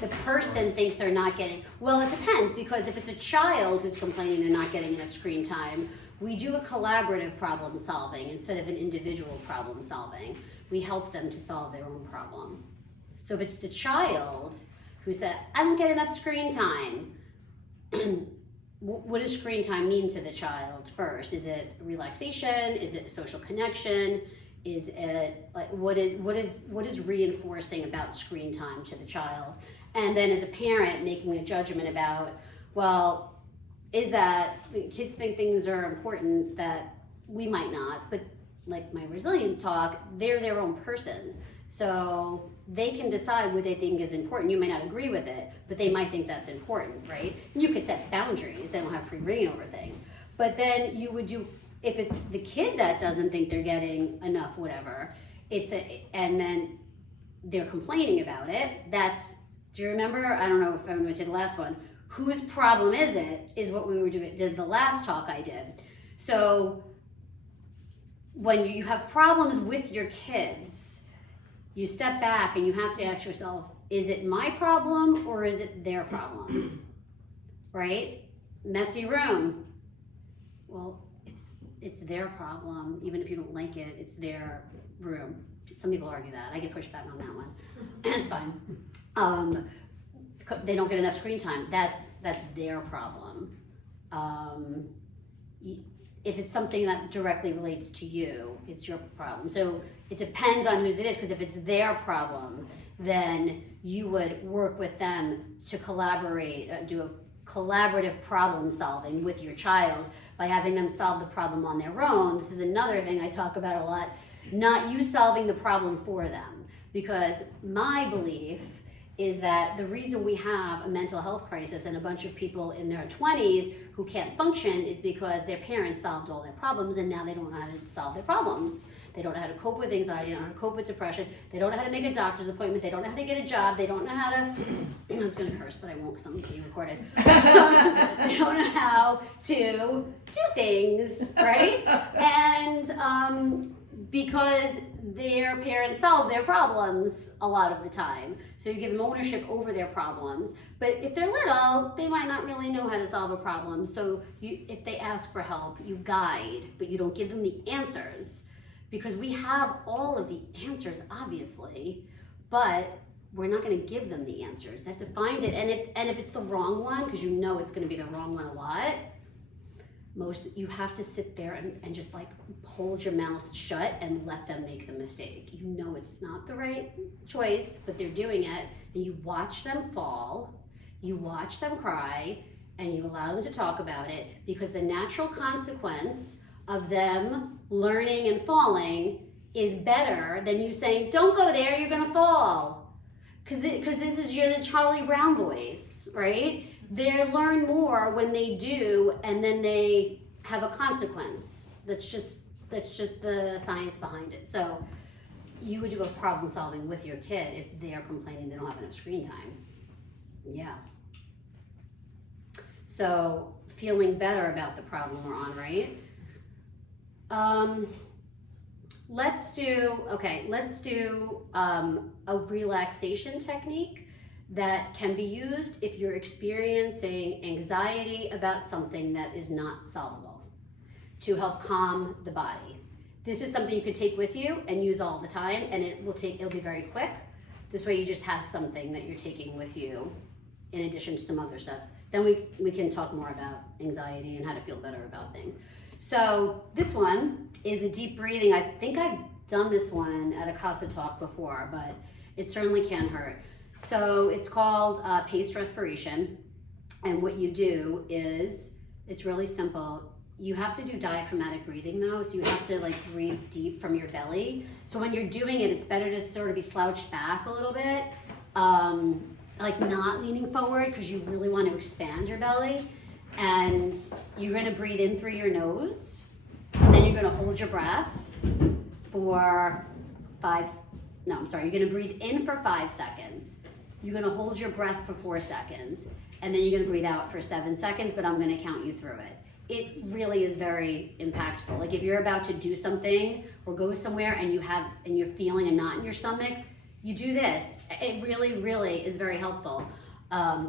The person thinks they're not getting, well, it depends, because if it's a child who's complaining they're not getting enough screen time, we do a collaborative problem solving instead of an individual problem solving. We help them to solve their own problem. So if it's the child who said, I don't get enough screen time, what does screen time mean to the child first? Is it relaxation? Is it social connection? Is it like what is reinforcing about screen time to the child? And then as a parent, making a judgment about, well, is that kids think things are important that we might not, but like my resilient talk, they're their own person. So they can decide what they think is important. You may not agree with it, but they might think that's important, right? And you could set boundaries. They don't have free reign over things. But then you would do, if it's the kid that doesn't think they're getting enough, whatever, and then they're complaining about it, do you remember? I don't know if I'm going to say the last one. Whose problem is it, is what we were doing, did the last talk I did. So when you have problems with your kids, you step back and you have to ask yourself, is it my problem or is it their problem? Right? Messy room. Well, it's their problem. Even if you don't like it, it's their room. Some people argue that. I get pushback on that one. It's fine. They don't get enough screen time. That's their problem. If it's something that directly relates to you, it's your problem. So it depends on whose it is, because if it's their problem, then you would work with them to collaborate, do a collaborative problem solving with your child by having them solve the problem on their own. This is another thing I talk about a lot, not you solving the problem for them. Because my belief is that the reason we have a mental health crisis and a bunch of people in their 20s who can't function is because their parents solved all their problems and now they don't know how to solve their problems. They don't know how to cope with anxiety, they don't know how to cope with depression, they don't know how to make a doctor's appointment, they don't know how to get a job, they don't know how to, I was gonna curse, but I won't because I'm being recorded. They don't know how to do things, right? And because their parents solve their problems a lot of the time. So you give them ownership over their problems. But if they're little, they might not really know how to solve a problem. So if they ask for help, you guide, but you don't give them the answers. Because we have all of the answers, obviously, but we're not going to give them the answers. They have to find it. And if it's the wrong one, because you know it's going to be the wrong one a lot, you have to sit there and just like hold your mouth shut and let them make the mistake. You know it's not the right choice, but they're doing it, and you watch them fall, you watch them cry, and you allow them to talk about it, because the natural consequence of them learning and falling is better than you saying, don't go there, you're gonna fall. Because this is the Charlie Brown voice, right? They learn more when they do, and then they have a consequence. That's just the science behind it. So you would do a problem solving with your kid if they are complaining they don't have enough screen time. Yeah. So feeling better about the problem we're on, right? Let's do a relaxation technique that can be used if you're experiencing anxiety about something that is not solvable, to help calm the body. This is something you could take with you and use all the time, and it'll be very quick. This way you just have something that you're taking with you in addition to some other stuff. Then we can talk more about anxiety and how to feel better about things. So this one is a deep breathing. I think I've done this one at a CASA talk before, but it certainly can hurt. So it's called paced respiration. And what you do is, it's really simple. You have to do diaphragmatic breathing though, so you have to like breathe deep from your belly. So when you're doing it, it's better to sort of be slouched back a little bit, like not leaning forward, because you really want to expand your belly. And you're gonna breathe in through your nose, then you're gonna hold your breath for you're gonna breathe in for 5 seconds. You're gonna hold your breath for 4 seconds, and then you're gonna breathe out for 7 seconds, but I'm gonna count you through it. It really is very impactful. Like if you're about to do something or go somewhere and you're feeling a knot in your stomach, you do this. It really, really is very helpful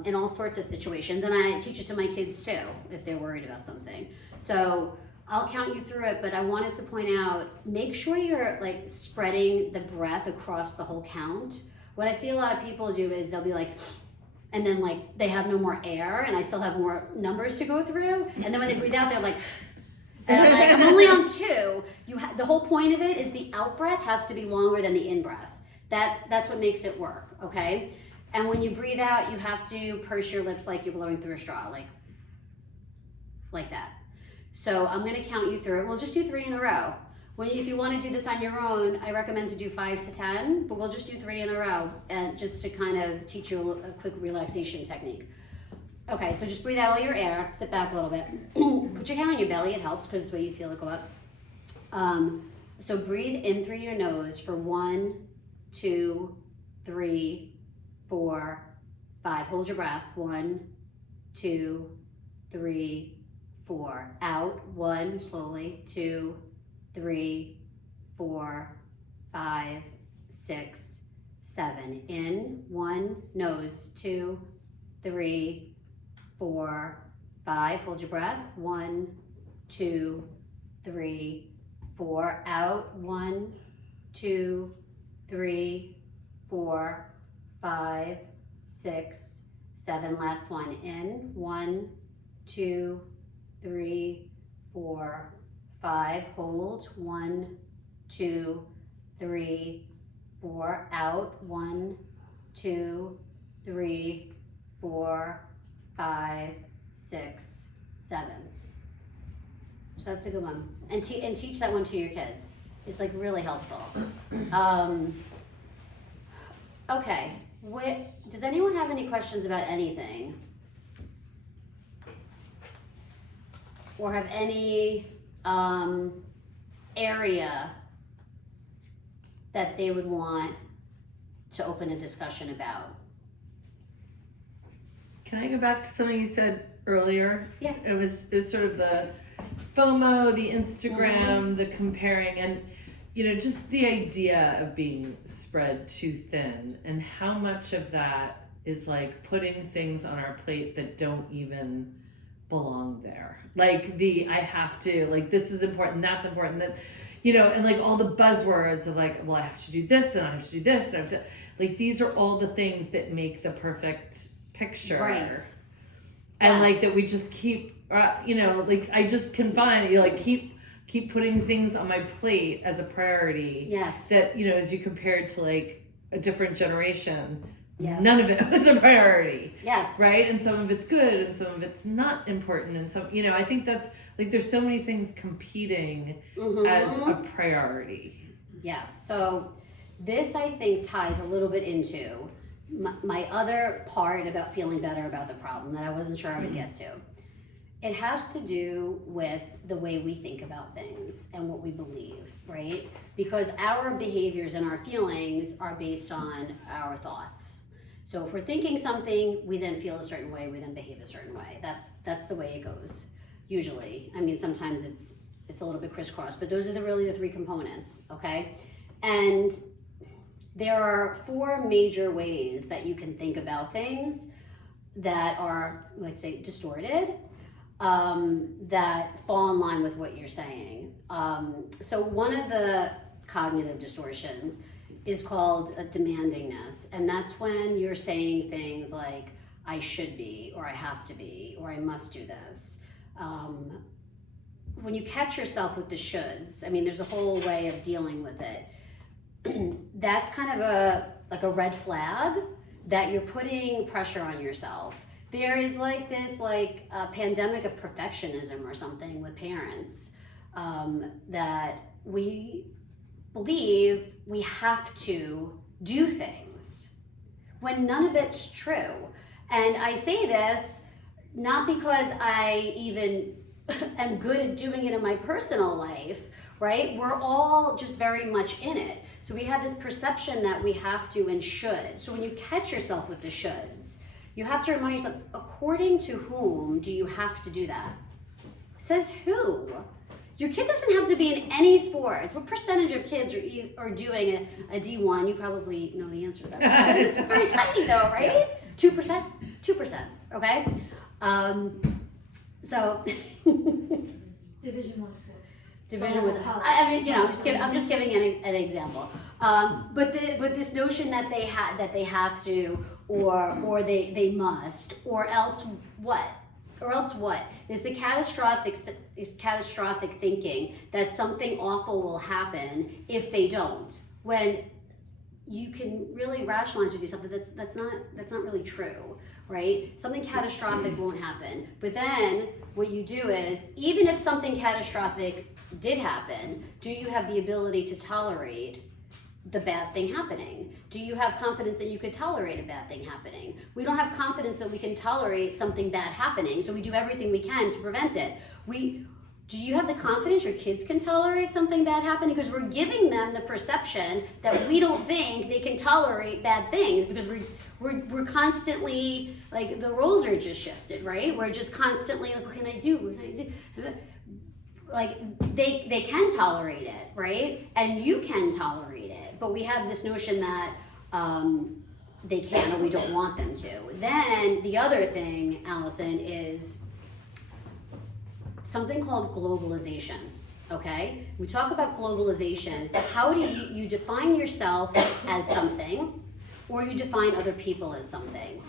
in all sorts of situations. And I teach it to my kids too, if they're worried about something. So I'll count you through it, but I wanted to point out, make sure you're like spreading the breath across the whole count. What I see a lot of people do is they'll be like, and then like they have no more air, and I still have more numbers to go through. And then when they breathe out, they're like, and I'm like, I'm only on 2. The whole point of it is the out breath has to be longer than the in breath. That's what makes it work, okay? And when you breathe out, you have to purse your lips like you're blowing through a straw, like that. So I'm gonna count you through it. We'll just do 3 in a row. If you wanna do this on your own, I recommend to do 5 to 10, but we'll just do 3 in a row, and just to kind of teach you a quick relaxation technique. Okay, so just breathe out all your air, sit back a little bit. Put your hand on your belly, it helps, because this way you feel it go up. So breathe in through your nose for 1, 2, 3, 4, 5. Hold your breath. 1, 2, 3, 4. Out. 1, slowly. 2, 3, 4, 5, 6, 7. In. 1, nose. 2, 3, 4, 5. Hold your breath. 1, 2, 3, 4. Out. 1, 2, 3, 4, 5, 6, 7. Last one. In. 1, 2, 3, 4, 5. Hold. 1, 2, 3, 4. Out. 1, 2, 3, 4, 5, 6, 7. So that's a good one. And teach that one to your kids. It's like really helpful. Okay. Does anyone have any questions about anything? Or have any area that they would want to open a discussion about? Can I go back to something you said earlier? Yeah. It was sort of the FOMO, the Instagram, the comparing, and just the idea of being spread too thin, and how much of that is like putting things on our plate that don't even belong there. Like I have to, like, this is important, that's important, that, and like all the buzzwords of like, well, I have to do this, and I have to do this, and I have to, like, these are all the things that make the perfect picture. Right. And Yes. like that we just keep like I just can find you like keep putting things on my plate as a priority. Yes. That as you compared to like a different generation, Yes. none of it was a priority. Yes. Right, and some of it's good, and some of it's not important, and some I think that's like there's so many things competing as a priority. Yes. So this I think ties a little bit into my other part about feeling better about the problem that I wasn't sure I would get to. It has to do with the way we think about things and what we believe, right? Because our behaviors and our feelings are based on our thoughts. So if we're thinking something, we then feel a certain way, we then behave a certain way. That's the way it goes, usually. I mean, sometimes it's a little bit crisscross, but those are really the three components, okay? And there are four major ways that you can think about things that are, let's say, distorted, that fall in line with what you're saying. So one of the cognitive distortions is called a demandingness, and that's when you're saying things like, I should be, or I have to be, or I must do this. When you catch yourself with the shoulds, I mean, there's a whole way of dealing with it. That's kind of like a red flag that you're putting pressure on yourself. There is like this pandemic of perfectionism or something with parents, that we believe we have to do things when none of it's true. And I say this not because I even am good at doing it in my personal life, right? We're all just very much in it. So we have this perception that we have to and should. So when you catch yourself with the shoulds, you have to remind yourself, according to whom do you have to do that? Says who? Your kid doesn't have to be in any sports. What percentage of kids are doing a D1? You probably know the answer to that question. It's very tiny though, right? 2%? 2%, okay? So Division 1 sports. Division was, I mean, I'm just giving an example. But this notion that they have to, or they must, or else what? Or else what? Is the catastrophic thinking that something awful will happen if they don't, when you can really rationalize with yourself that that's not really true, right? Something catastrophic won't happen. But then what you do is, even if something catastrophic did happen, do you have the ability to tolerate the bad thing happening? Do you have confidence that you could tolerate a bad thing happening? We don't have confidence that we can tolerate something bad happening, so we do everything we can to prevent it. Do you have the confidence your kids can tolerate something bad happening? Because we're giving them the perception that we don't think they can tolerate bad things, because we're constantly, like, the roles are just shifted, right? We're just constantly like, what can I do? What can I do? Like, they can tolerate it, right? And you can tolerate it. But we have this notion that they can, or we don't want them to. Then the other thing, Allison, is something called globalization, okay? We talk about globalization. How do you define yourself as something, or you define other people as something?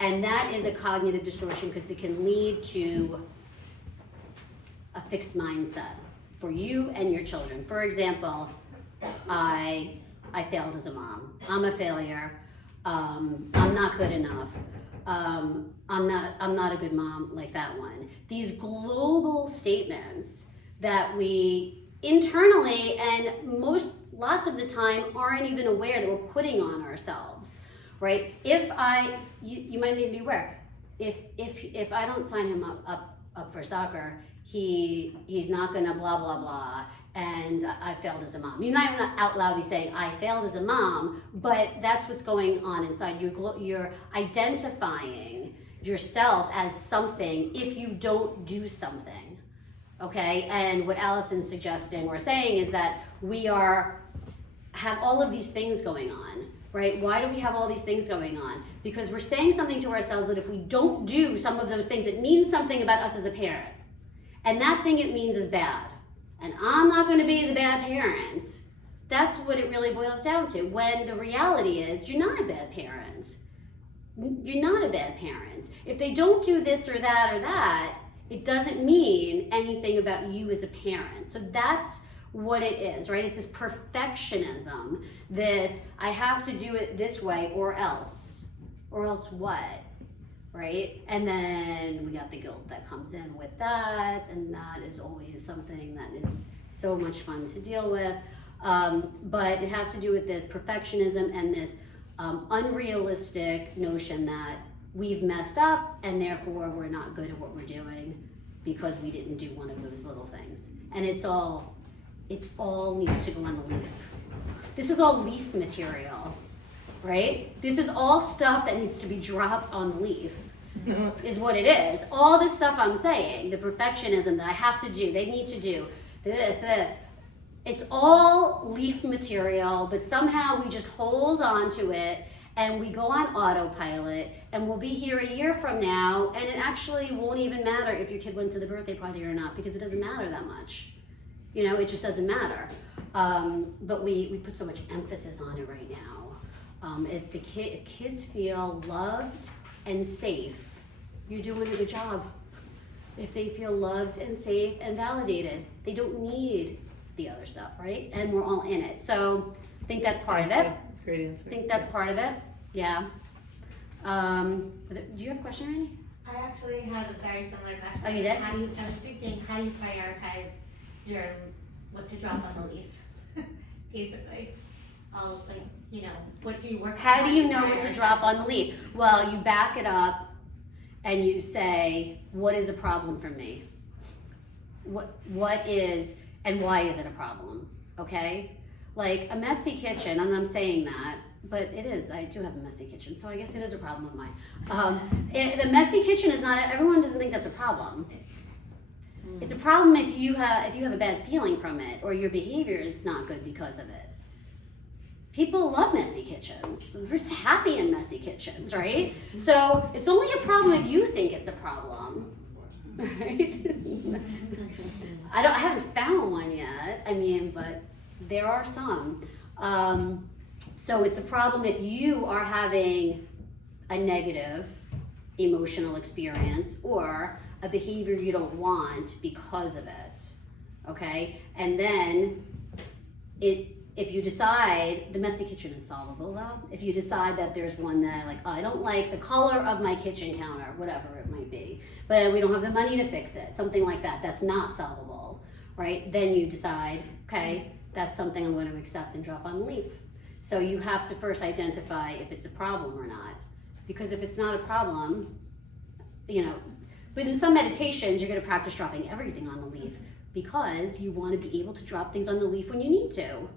And that is a cognitive distortion, because it can lead to a fixed mindset for you and your children. For example, I failed as a mom. I'm a failure. I'm not good enough. I'm not a good mom, like that one. These global statements that we internally and lots of the time aren't even aware that we're putting on ourselves, right? You might even be aware, if I don't sign him up for soccer, he's not gonna blah blah blah, and I failed as a mom. You're not even out loud be saying I failed as a mom, but that's what's going on inside. You're identifying yourself as something if you don't do something, okay? And what Allison's suggesting or saying is that we have all of these things going on, right? Why do we have all these things going on? Because we're saying something to ourselves that if we don't do some of those things, it means something about us as a parent. And that thing it means is bad. And I'm not going to be the bad parent. That's what it really boils down to. When the reality is, you're not a bad parent. You're not a bad parent. If they don't do this or that, It doesn't mean anything about you as a parent. So that's what it is, right? It's this perfectionism, this, I have to do it this way or else what, right? And then we got the guilt that comes in with that, and that is always something that is so much fun to deal with. But it has to do with this perfectionism and this unrealistic notion that we've messed up and therefore we're not good at what we're doing because we didn't do one of those little things. And it all needs to go on the leaf. This is all leaf material, right? This is all stuff that needs to be dropped on the leaf, is what it is. All this stuff I'm saying, the perfectionism that I have to do, they need to do, this, it's all leaf material, but somehow we just hold on to it and we go on autopilot, and we'll be here a year from now, and it actually won't even matter if your kid went to the birthday party or not, because it doesn't matter that much. You know, it just doesn't matter. But we put so much emphasis on it right now. If kids feel loved and safe, you're doing a good job. If they feel loved and safe and validated, they don't need the other stuff, right? And we're all in it. So I think that's part of it. That's a great answer. I think that's part of it. Yeah. Do you have a question, Randy? I actually had a very similar question. Oh, you did? I was thinking, how do you prioritize what to drop on the leaf? Basically. What do you work on? How do you know what to drop on the leaf? Well, you back it up and you say, what is a problem for me? What is, and why is it a problem? Okay? Like a messy kitchen, and I'm saying that, but it is, I do have a messy kitchen, so I guess it is a problem of mine. The messy kitchen is not, everyone doesn't think that's a problem. It's a problem if you have a bad feeling from it, or your behavior is not good because of it. People love messy kitchens. We're just happy in messy kitchens, right? So it's only a problem if you think it's a problem, right? I haven't found one yet. I mean, but there are some. So it's a problem if you are having a negative emotional experience or a behavior you don't want because of it, okay? And then if you decide, the messy kitchen is solvable though. If you decide that there's one that like, oh, I don't like the color of my kitchen counter, whatever it might be, but we don't have the money to fix it, something like that, that's not solvable, right? Then you decide, okay, that's something I'm going to accept and drop on the leaf. So you have to first identify if it's a problem or not. Because if it's not a problem, but in some meditations, you're going to practice dropping everything on the leaf because you want to be able to drop things on the leaf when you need to,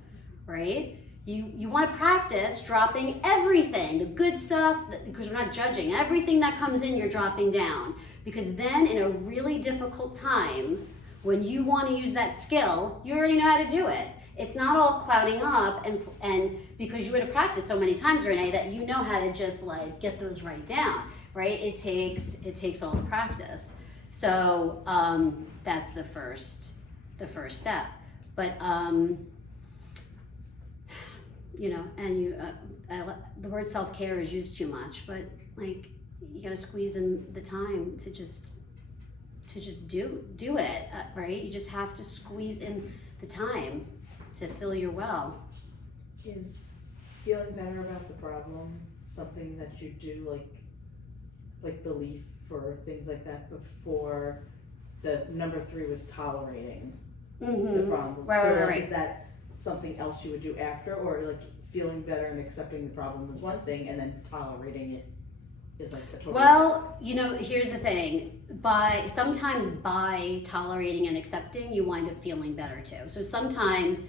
right? You want to practice dropping everything, the good stuff, because we're not judging. Everything that comes in, you're dropping down. Because then in a really difficult time, when you want to use that skill, you already know how to do it. It's not all clouding up and because you would have practiced so many times, Renee, that you know how to just like get those right down, right? It takes all the practice. So that's the first step. But the word self-care is used too much, but like you got to squeeze in the time to just do it, right? You just have to squeeze in the time to fill your well. Is feeling better about the problem something that you do like the leaf or things like that before the number 3 was tolerating the problem? Right. Is that something else you would do after, or like feeling better and accepting the problem is one thing and then tolerating it is like a total Well, here's the thing. Sometimes by tolerating and accepting, you wind up feeling better too. So sometimes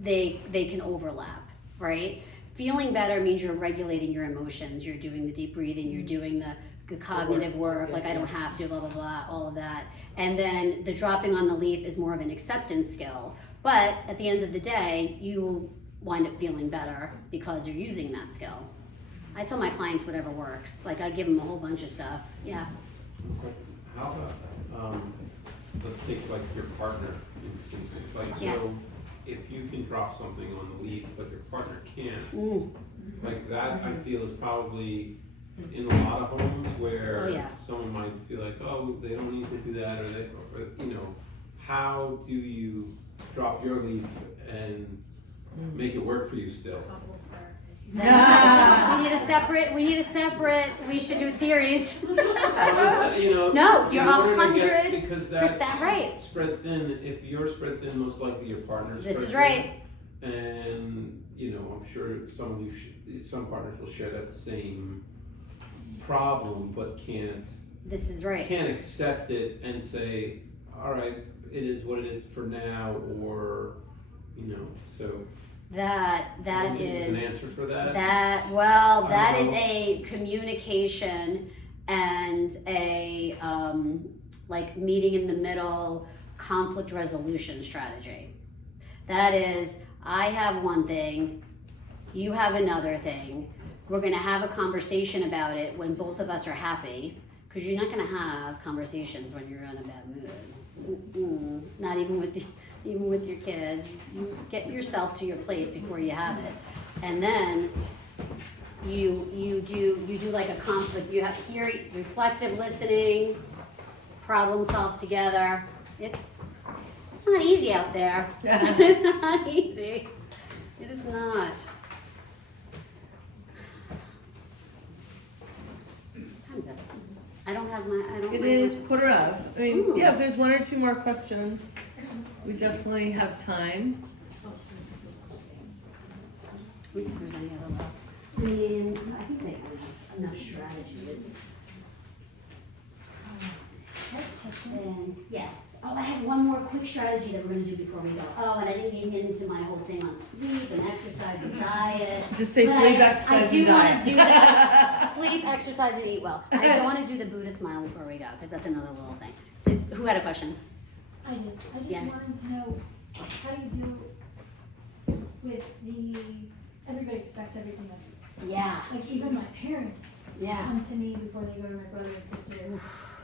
they can overlap, right? Feeling better means you're regulating your emotions. You're doing the deep breathing. You're doing the cognitive work, like I don't have to, blah, blah, blah, all of that. And then the dropping on the leaf is more of an acceptance skill. But at the end of the day, you wind up feeling better because you're using that skill. I tell my clients whatever works. Like I give them a whole bunch of stuff. Yeah. Okay. How about, let's take like your partner in case, like, Yeah. so if you can drop something on the leaf, but your partner can't, like that I feel is probably in a lot of homes where Oh, yeah. someone might feel like, oh, they don't need to do that, or you know, how do you drop your leaf and make it work for you still? Couples therapy. We need a separate, we should do a series. You know, No, you're in order to get- 100% because that right. spread thin, if you're spread thin, most likely your partner's This spread is thin. right. And, you know, I'm sure some partners will share that same problem, but This is right. can't accept it and say, all right, it is what it is for now, or, you know, so. That There's is. an answer for that? That is know. a communication and a, like, meeting in the middle conflict resolution strategy. That is, I have one thing, you have another thing. We're gonna have a conversation about it when both of us are happy, because you're not gonna have conversations when you're in a bad mood. Not even with your kids. You get yourself to your place before you have it, and then you do like a conflict. You have here reflective listening, problem solve together. It's not easy out there. It's not easy. It is not. What time is it? I don't have my. It is 1:15. I mean, Ooh. yeah, if there's one or two more questions, we definitely have time. Let me see if there's any other left. I mean, I think they have enough strategies. And yes. Oh, I have one more quick strategy that we're gonna do before we go. Oh, and I didn't even get into my whole thing on sleep and exercise and diet. Just say But sleep, I exercise, do and wanna diet. do that. Sleep, exercise, and eat well. I do wanna do the Buddha smile before we go, because that's another little thing. Who had a question? I did. I just Yeah. wanted to know, how do you do with everybody expects everything of you. Yeah, Like even my parents yeah. come to me before they go to my brother and sister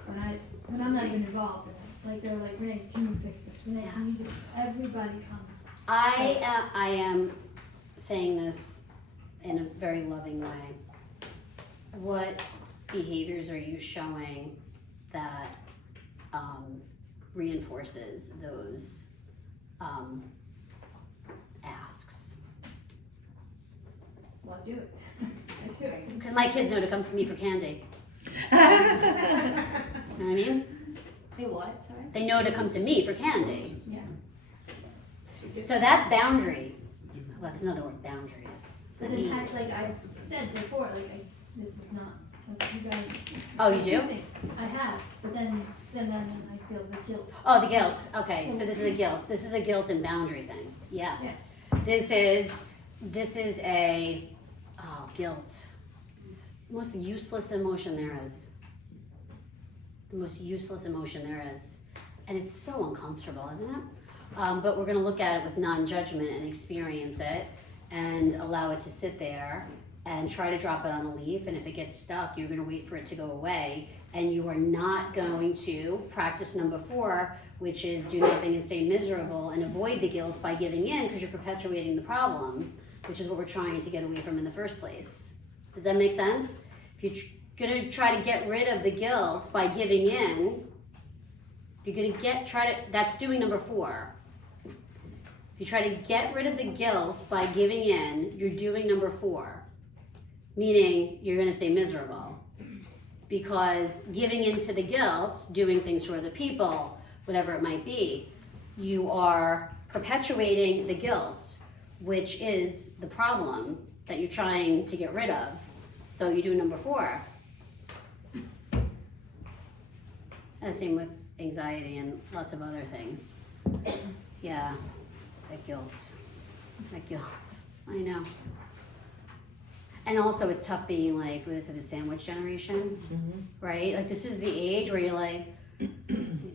when I'm not even involved in it. Like they're like, Renee, can you fix this? Renee, can you do it? Everybody comes. I am saying this in a very loving way. What behaviors are you showing that reinforces those asks? Well, I do it. I do it. Because my kids know to come to me for candy. You know what I mean? They what? Sorry. They know to come to me for candy. Yeah. So that's boundary. Well, that's another word, boundaries. So then, like I've said before, like this is not like you guys. Oh, you do? I have, but then I feel the guilt. Oh, the guilt. Okay, so this is a guilt. This is a guilt and boundary thing. Yeah. Yeah. This is a guilt. The most useless emotion there is. The most useless emotion there is, and it's so uncomfortable, isn't it? But we're going to look at it with non-judgment and experience it, and allow it to sit there, and try to drop it on a leaf. And if it gets stuck, you're going to wait for it to go away, and you are not going to practice number 4, which is do nothing and stay miserable and avoid the guilt by giving in, because you're perpetuating the problem, which is what we're trying to get away from in the first place. Does that make sense? If you're going to try to get rid of the guilt by giving in, if you're going to that's doing number 4. If you try to get rid of the guilt by giving in, you're doing number 4, meaning you're going to stay miserable. Because giving into the guilt, doing things for other people, whatever it might be, you are perpetuating the guilt, which is the problem that you're trying to get rid of. So you do number 4. And same with anxiety and lots of other things. Yeah, that guilt. I know. And also it's tough being like, what is it, the sandwich generation, right? Like this is the age where you're like,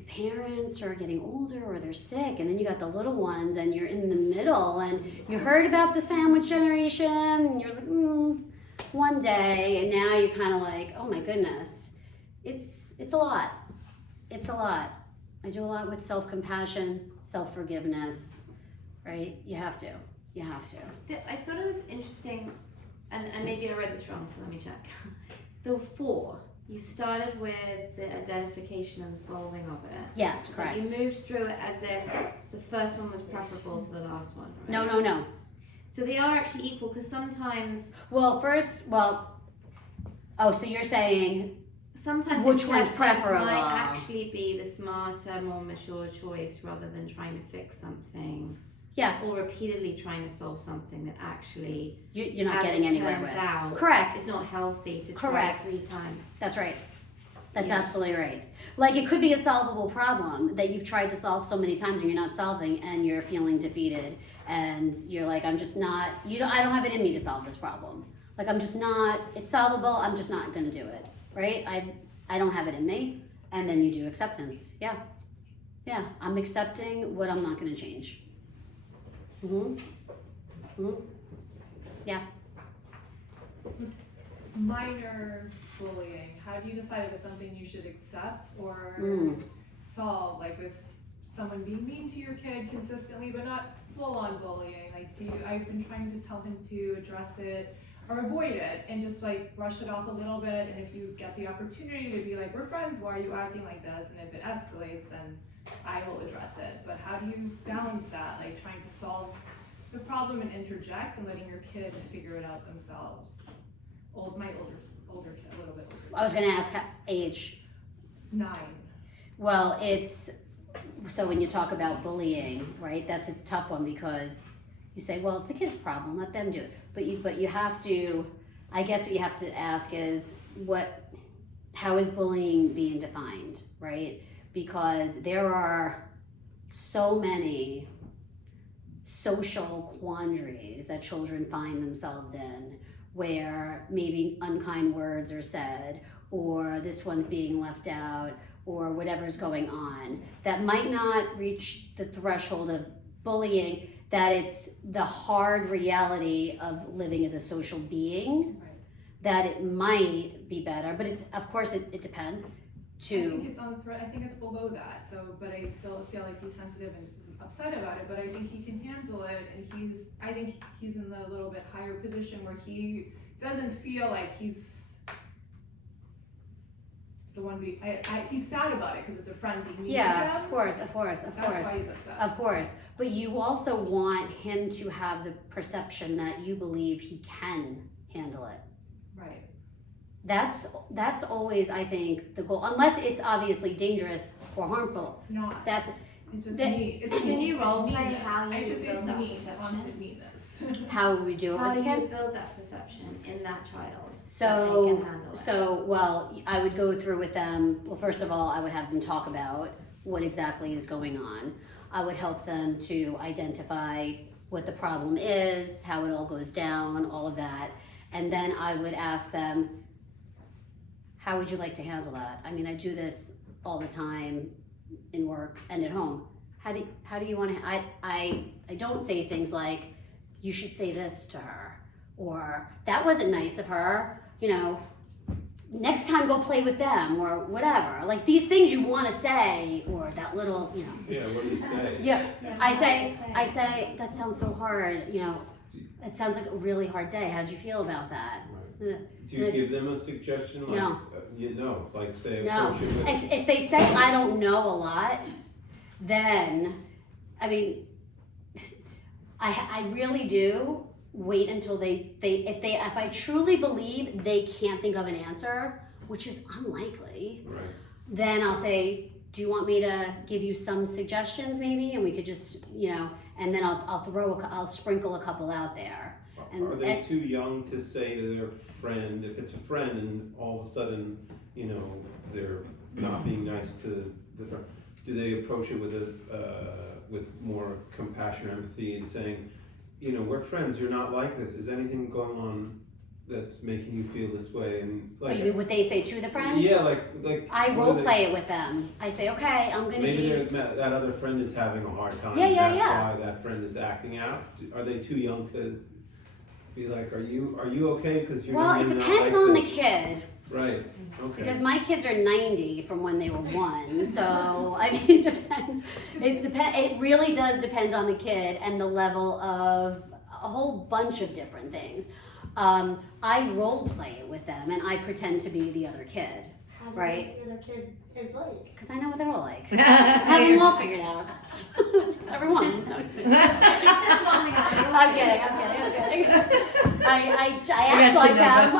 parents are getting older or they're sick, and then you got the little ones and you're in the middle, and you heard about the sandwich generation and you're like, one day, and now you're kind of like, oh my goodness. It's a lot. It's a lot. I do a lot with self-compassion, self-forgiveness, right? You have to. I thought it was interesting, and maybe I read this wrong, so let me check. The 4, You started with the identification and solving of it. Yes, But correct. you moved through it as if the first one was preferable to the last one, right? No. So they are actually equal, because sometimes So you're saying, sometimes which one's acceptance preferable? might actually be the smarter, more mature choice rather than trying to fix something. Yeah. Or repeatedly trying to solve something that actually, you're not as getting it anywhere turns with. out, Correct. it's not healthy to Correct. try it 3 times. That's right. That's Yeah. absolutely right. Like, it could be a solvable problem that you've tried to solve so many times and you're not solving, and you're feeling defeated, and you're like, I'm just not, I don't have it in me to solve this problem. Like, I'm just not, it's solvable, I'm just not gonna do it, right? I don't have it in me. And then you do acceptance. Yeah, I'm accepting what I'm not gonna change. Yeah. Minor bullying, how do you decide if it's something you should accept or solve? Like with someone being mean to your kid consistently, but not full-on bullying. Like, I've been trying to tell him to address it or avoid it and just like brush it off a little bit. And if you get the opportunity to be like, we're friends, why are you acting like this? And if it escalates, then I will address it. But how do you balance that? Like trying to solve the problem and interject and letting your kid figure it out themselves. My older kid, a little bit older. I was gonna ask age. 9. Well, so when you talk about bullying, right, that's a tough one, because you say, well, it's the kid's problem, let them do it. But you have to, I guess what you have to ask is, how is bullying being defined, right? Because there are so many social quandaries that children find themselves in, where maybe unkind words are said, or this one's being left out, or whatever's going on, that might not reach the threshold of bullying, that it's the hard reality of living as a social being, that it might be better, but of course it depends. I think it's on the threat. I think it's below that. So, but I still feel like he's sensitive and upset about it. But I think he can handle it, and I think he's in the little bit higher position where he doesn't feel like he's the one he's sad about it because it's a friend being mean to him. Of course. That's why he's upset. Of course, but you also want him to have the perception that you believe he can handle it. Right. That's always, I think, the goal, unless it's obviously dangerous or harmful. It's not. It's just that- mean. Can you role play meanness. how you It's build that mean, perception? constant meanness. How we do it How with do the you kid. build that perception in that child? So, that they can handle it? I would go through with them. Well, first of all, I would have them talk about what exactly is going on. I would help them to identify what the problem is, how it all goes down, all of that. And then I would ask them, how would you like to handle that? I mean, I do this all the time in work and at home. How do you want to, I don't say things like, you should say this to her, or that wasn't nice of her, next time go play with them, or whatever. Like, these things you want to say, or that little, Yeah, what do you say? Yeah, I say, that sounds so hard, it sounds like a really hard day. How'd you feel about that? Right. Do you give them a suggestion? Like, No. Like say, No. approach it with, If they say I don't know a lot, then, I mean, I really do wait until if I truly believe they can't think of an answer, which is unlikely, right. then I'll say, do you want me to give you some suggestions maybe? And we could just, and then I'll sprinkle a couple out there. Are they too young to say to their friend, if it's a friend and all of a sudden, they're not being nice to the friend, do they approach it with more compassion or empathy and saying, we're friends, you're not like this, is anything going on that's making you feel this way? And Oh, you mean what they say to the friend? Yeah, like I role play it with them. I say, okay, I'm gonna maybe be. that other friend is having a hard time. Yeah, that's yeah. why that friend is acting out. Are they too young to be like, are you okay? Because you're Well, it not depends like on this. the kid. Right. Okay. Because my kids are 90 from when they were 1, so I mean, it depends. It really does depend on the kid and the level of a whole bunch of different things. I role play it with them, and I pretend to be the other kid. How do Right. the other kid is like? Because I know what they're all like. I have them all figured out. Everyone. She says one thing. I'm kidding. I act like them.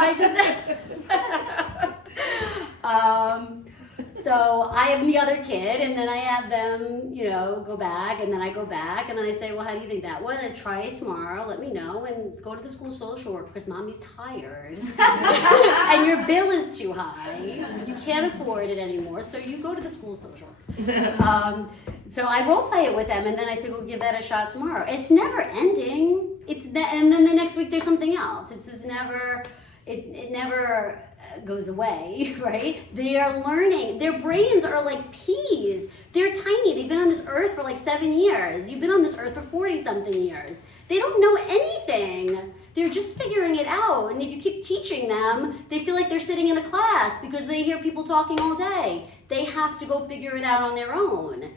So I am the other kid, and then I have them, go back, and then I go back, and then I say, well, how do you think that was? Try it tomorrow, let me know, and go to the school social worker because mommy's tired, and your bill is too high, you can't afford it anymore, so you go to the school social worker. So I role play it with them, and then I say, well, give that a shot tomorrow. It's never ending. And then the next week there's something else. It's just never. It never goes away, right? They are learning. Their brains are like peas. They're tiny. They've been on this earth for like 7 years. You've been on this earth for 40-something years. They don't know anything. They're just figuring it out. And if you keep teaching them, they feel like they're sitting in a class because they hear people talking all day. They have to go figure it out on their own.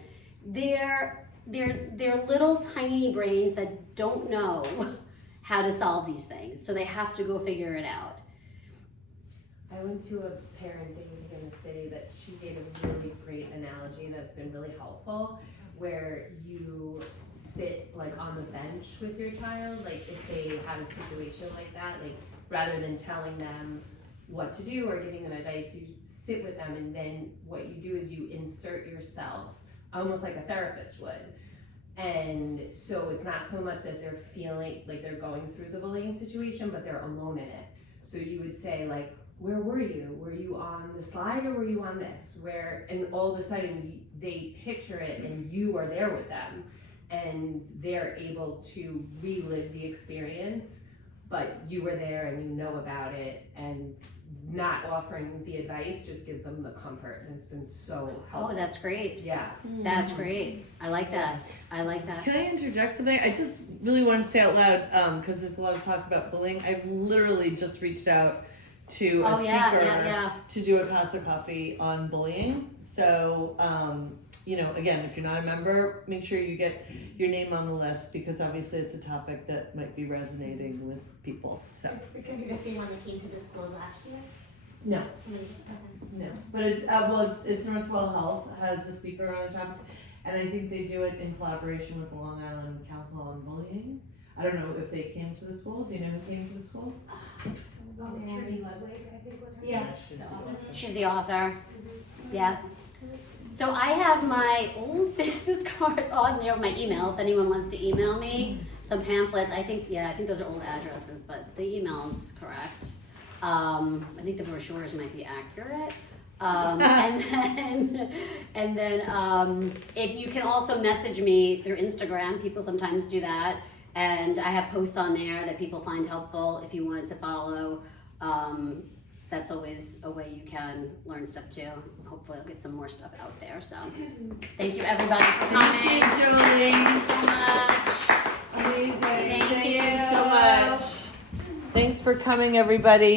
They're little tiny brains that don't know how to solve these things. So they have to go figure it out. I went to a parenting meeting in the city that she made a really great analogy that's been really helpful, where you sit like on the bench with your child, like if they have a situation like that, like rather than telling them what to do or giving them advice, you sit with them, and then what you do is you insert yourself, almost like a therapist would. And so it's not so much that they're feeling like they're going through the bullying situation, but they're alone in it. So you would say like, where were you? Were you on the slide or were you on this? And all of a sudden they picture it and you are there with them, and they're able to relive the experience, but you were there and you know about it, and not offering the advice just gives them the comfort, and it's been so helpful. Oh, that's great. Yeah. That's great. I like that. Can I interject something? I just really want to say out loud, because there's a lot of talk about bullying. I've literally just reached out to a speaker to do a CASA coffee on bullying. So, again, if you're not a member, make sure you get your name on the list, because obviously it's a topic that might be resonating with people. So It could be the same one that came to the school last year. no, Somebody- okay. no, but it's Northwell Health has a speaker on the topic, and I think they do it in collaboration with the Long Island Council on Bullying. I don't know if they came to the school. Do you know who came to the school? Trudy Ludwig, I think was her name. Yeah. She's the author. Yeah. So I have my old business cards on there, my email, if anyone wants to email me some pamphlets. I think those are old addresses, but the email's correct. I think the brochures might be accurate. And then if you can also message me through Instagram, people sometimes do that. And I have posts on there that people find helpful if you wanted to follow. That's always a way you can learn stuff too. Hopefully I'll get some more stuff out there. So thank you everybody for coming. Thank you, Jolie. Thank you so much. Amazing. Thank you so much. Thanks for coming, everybody.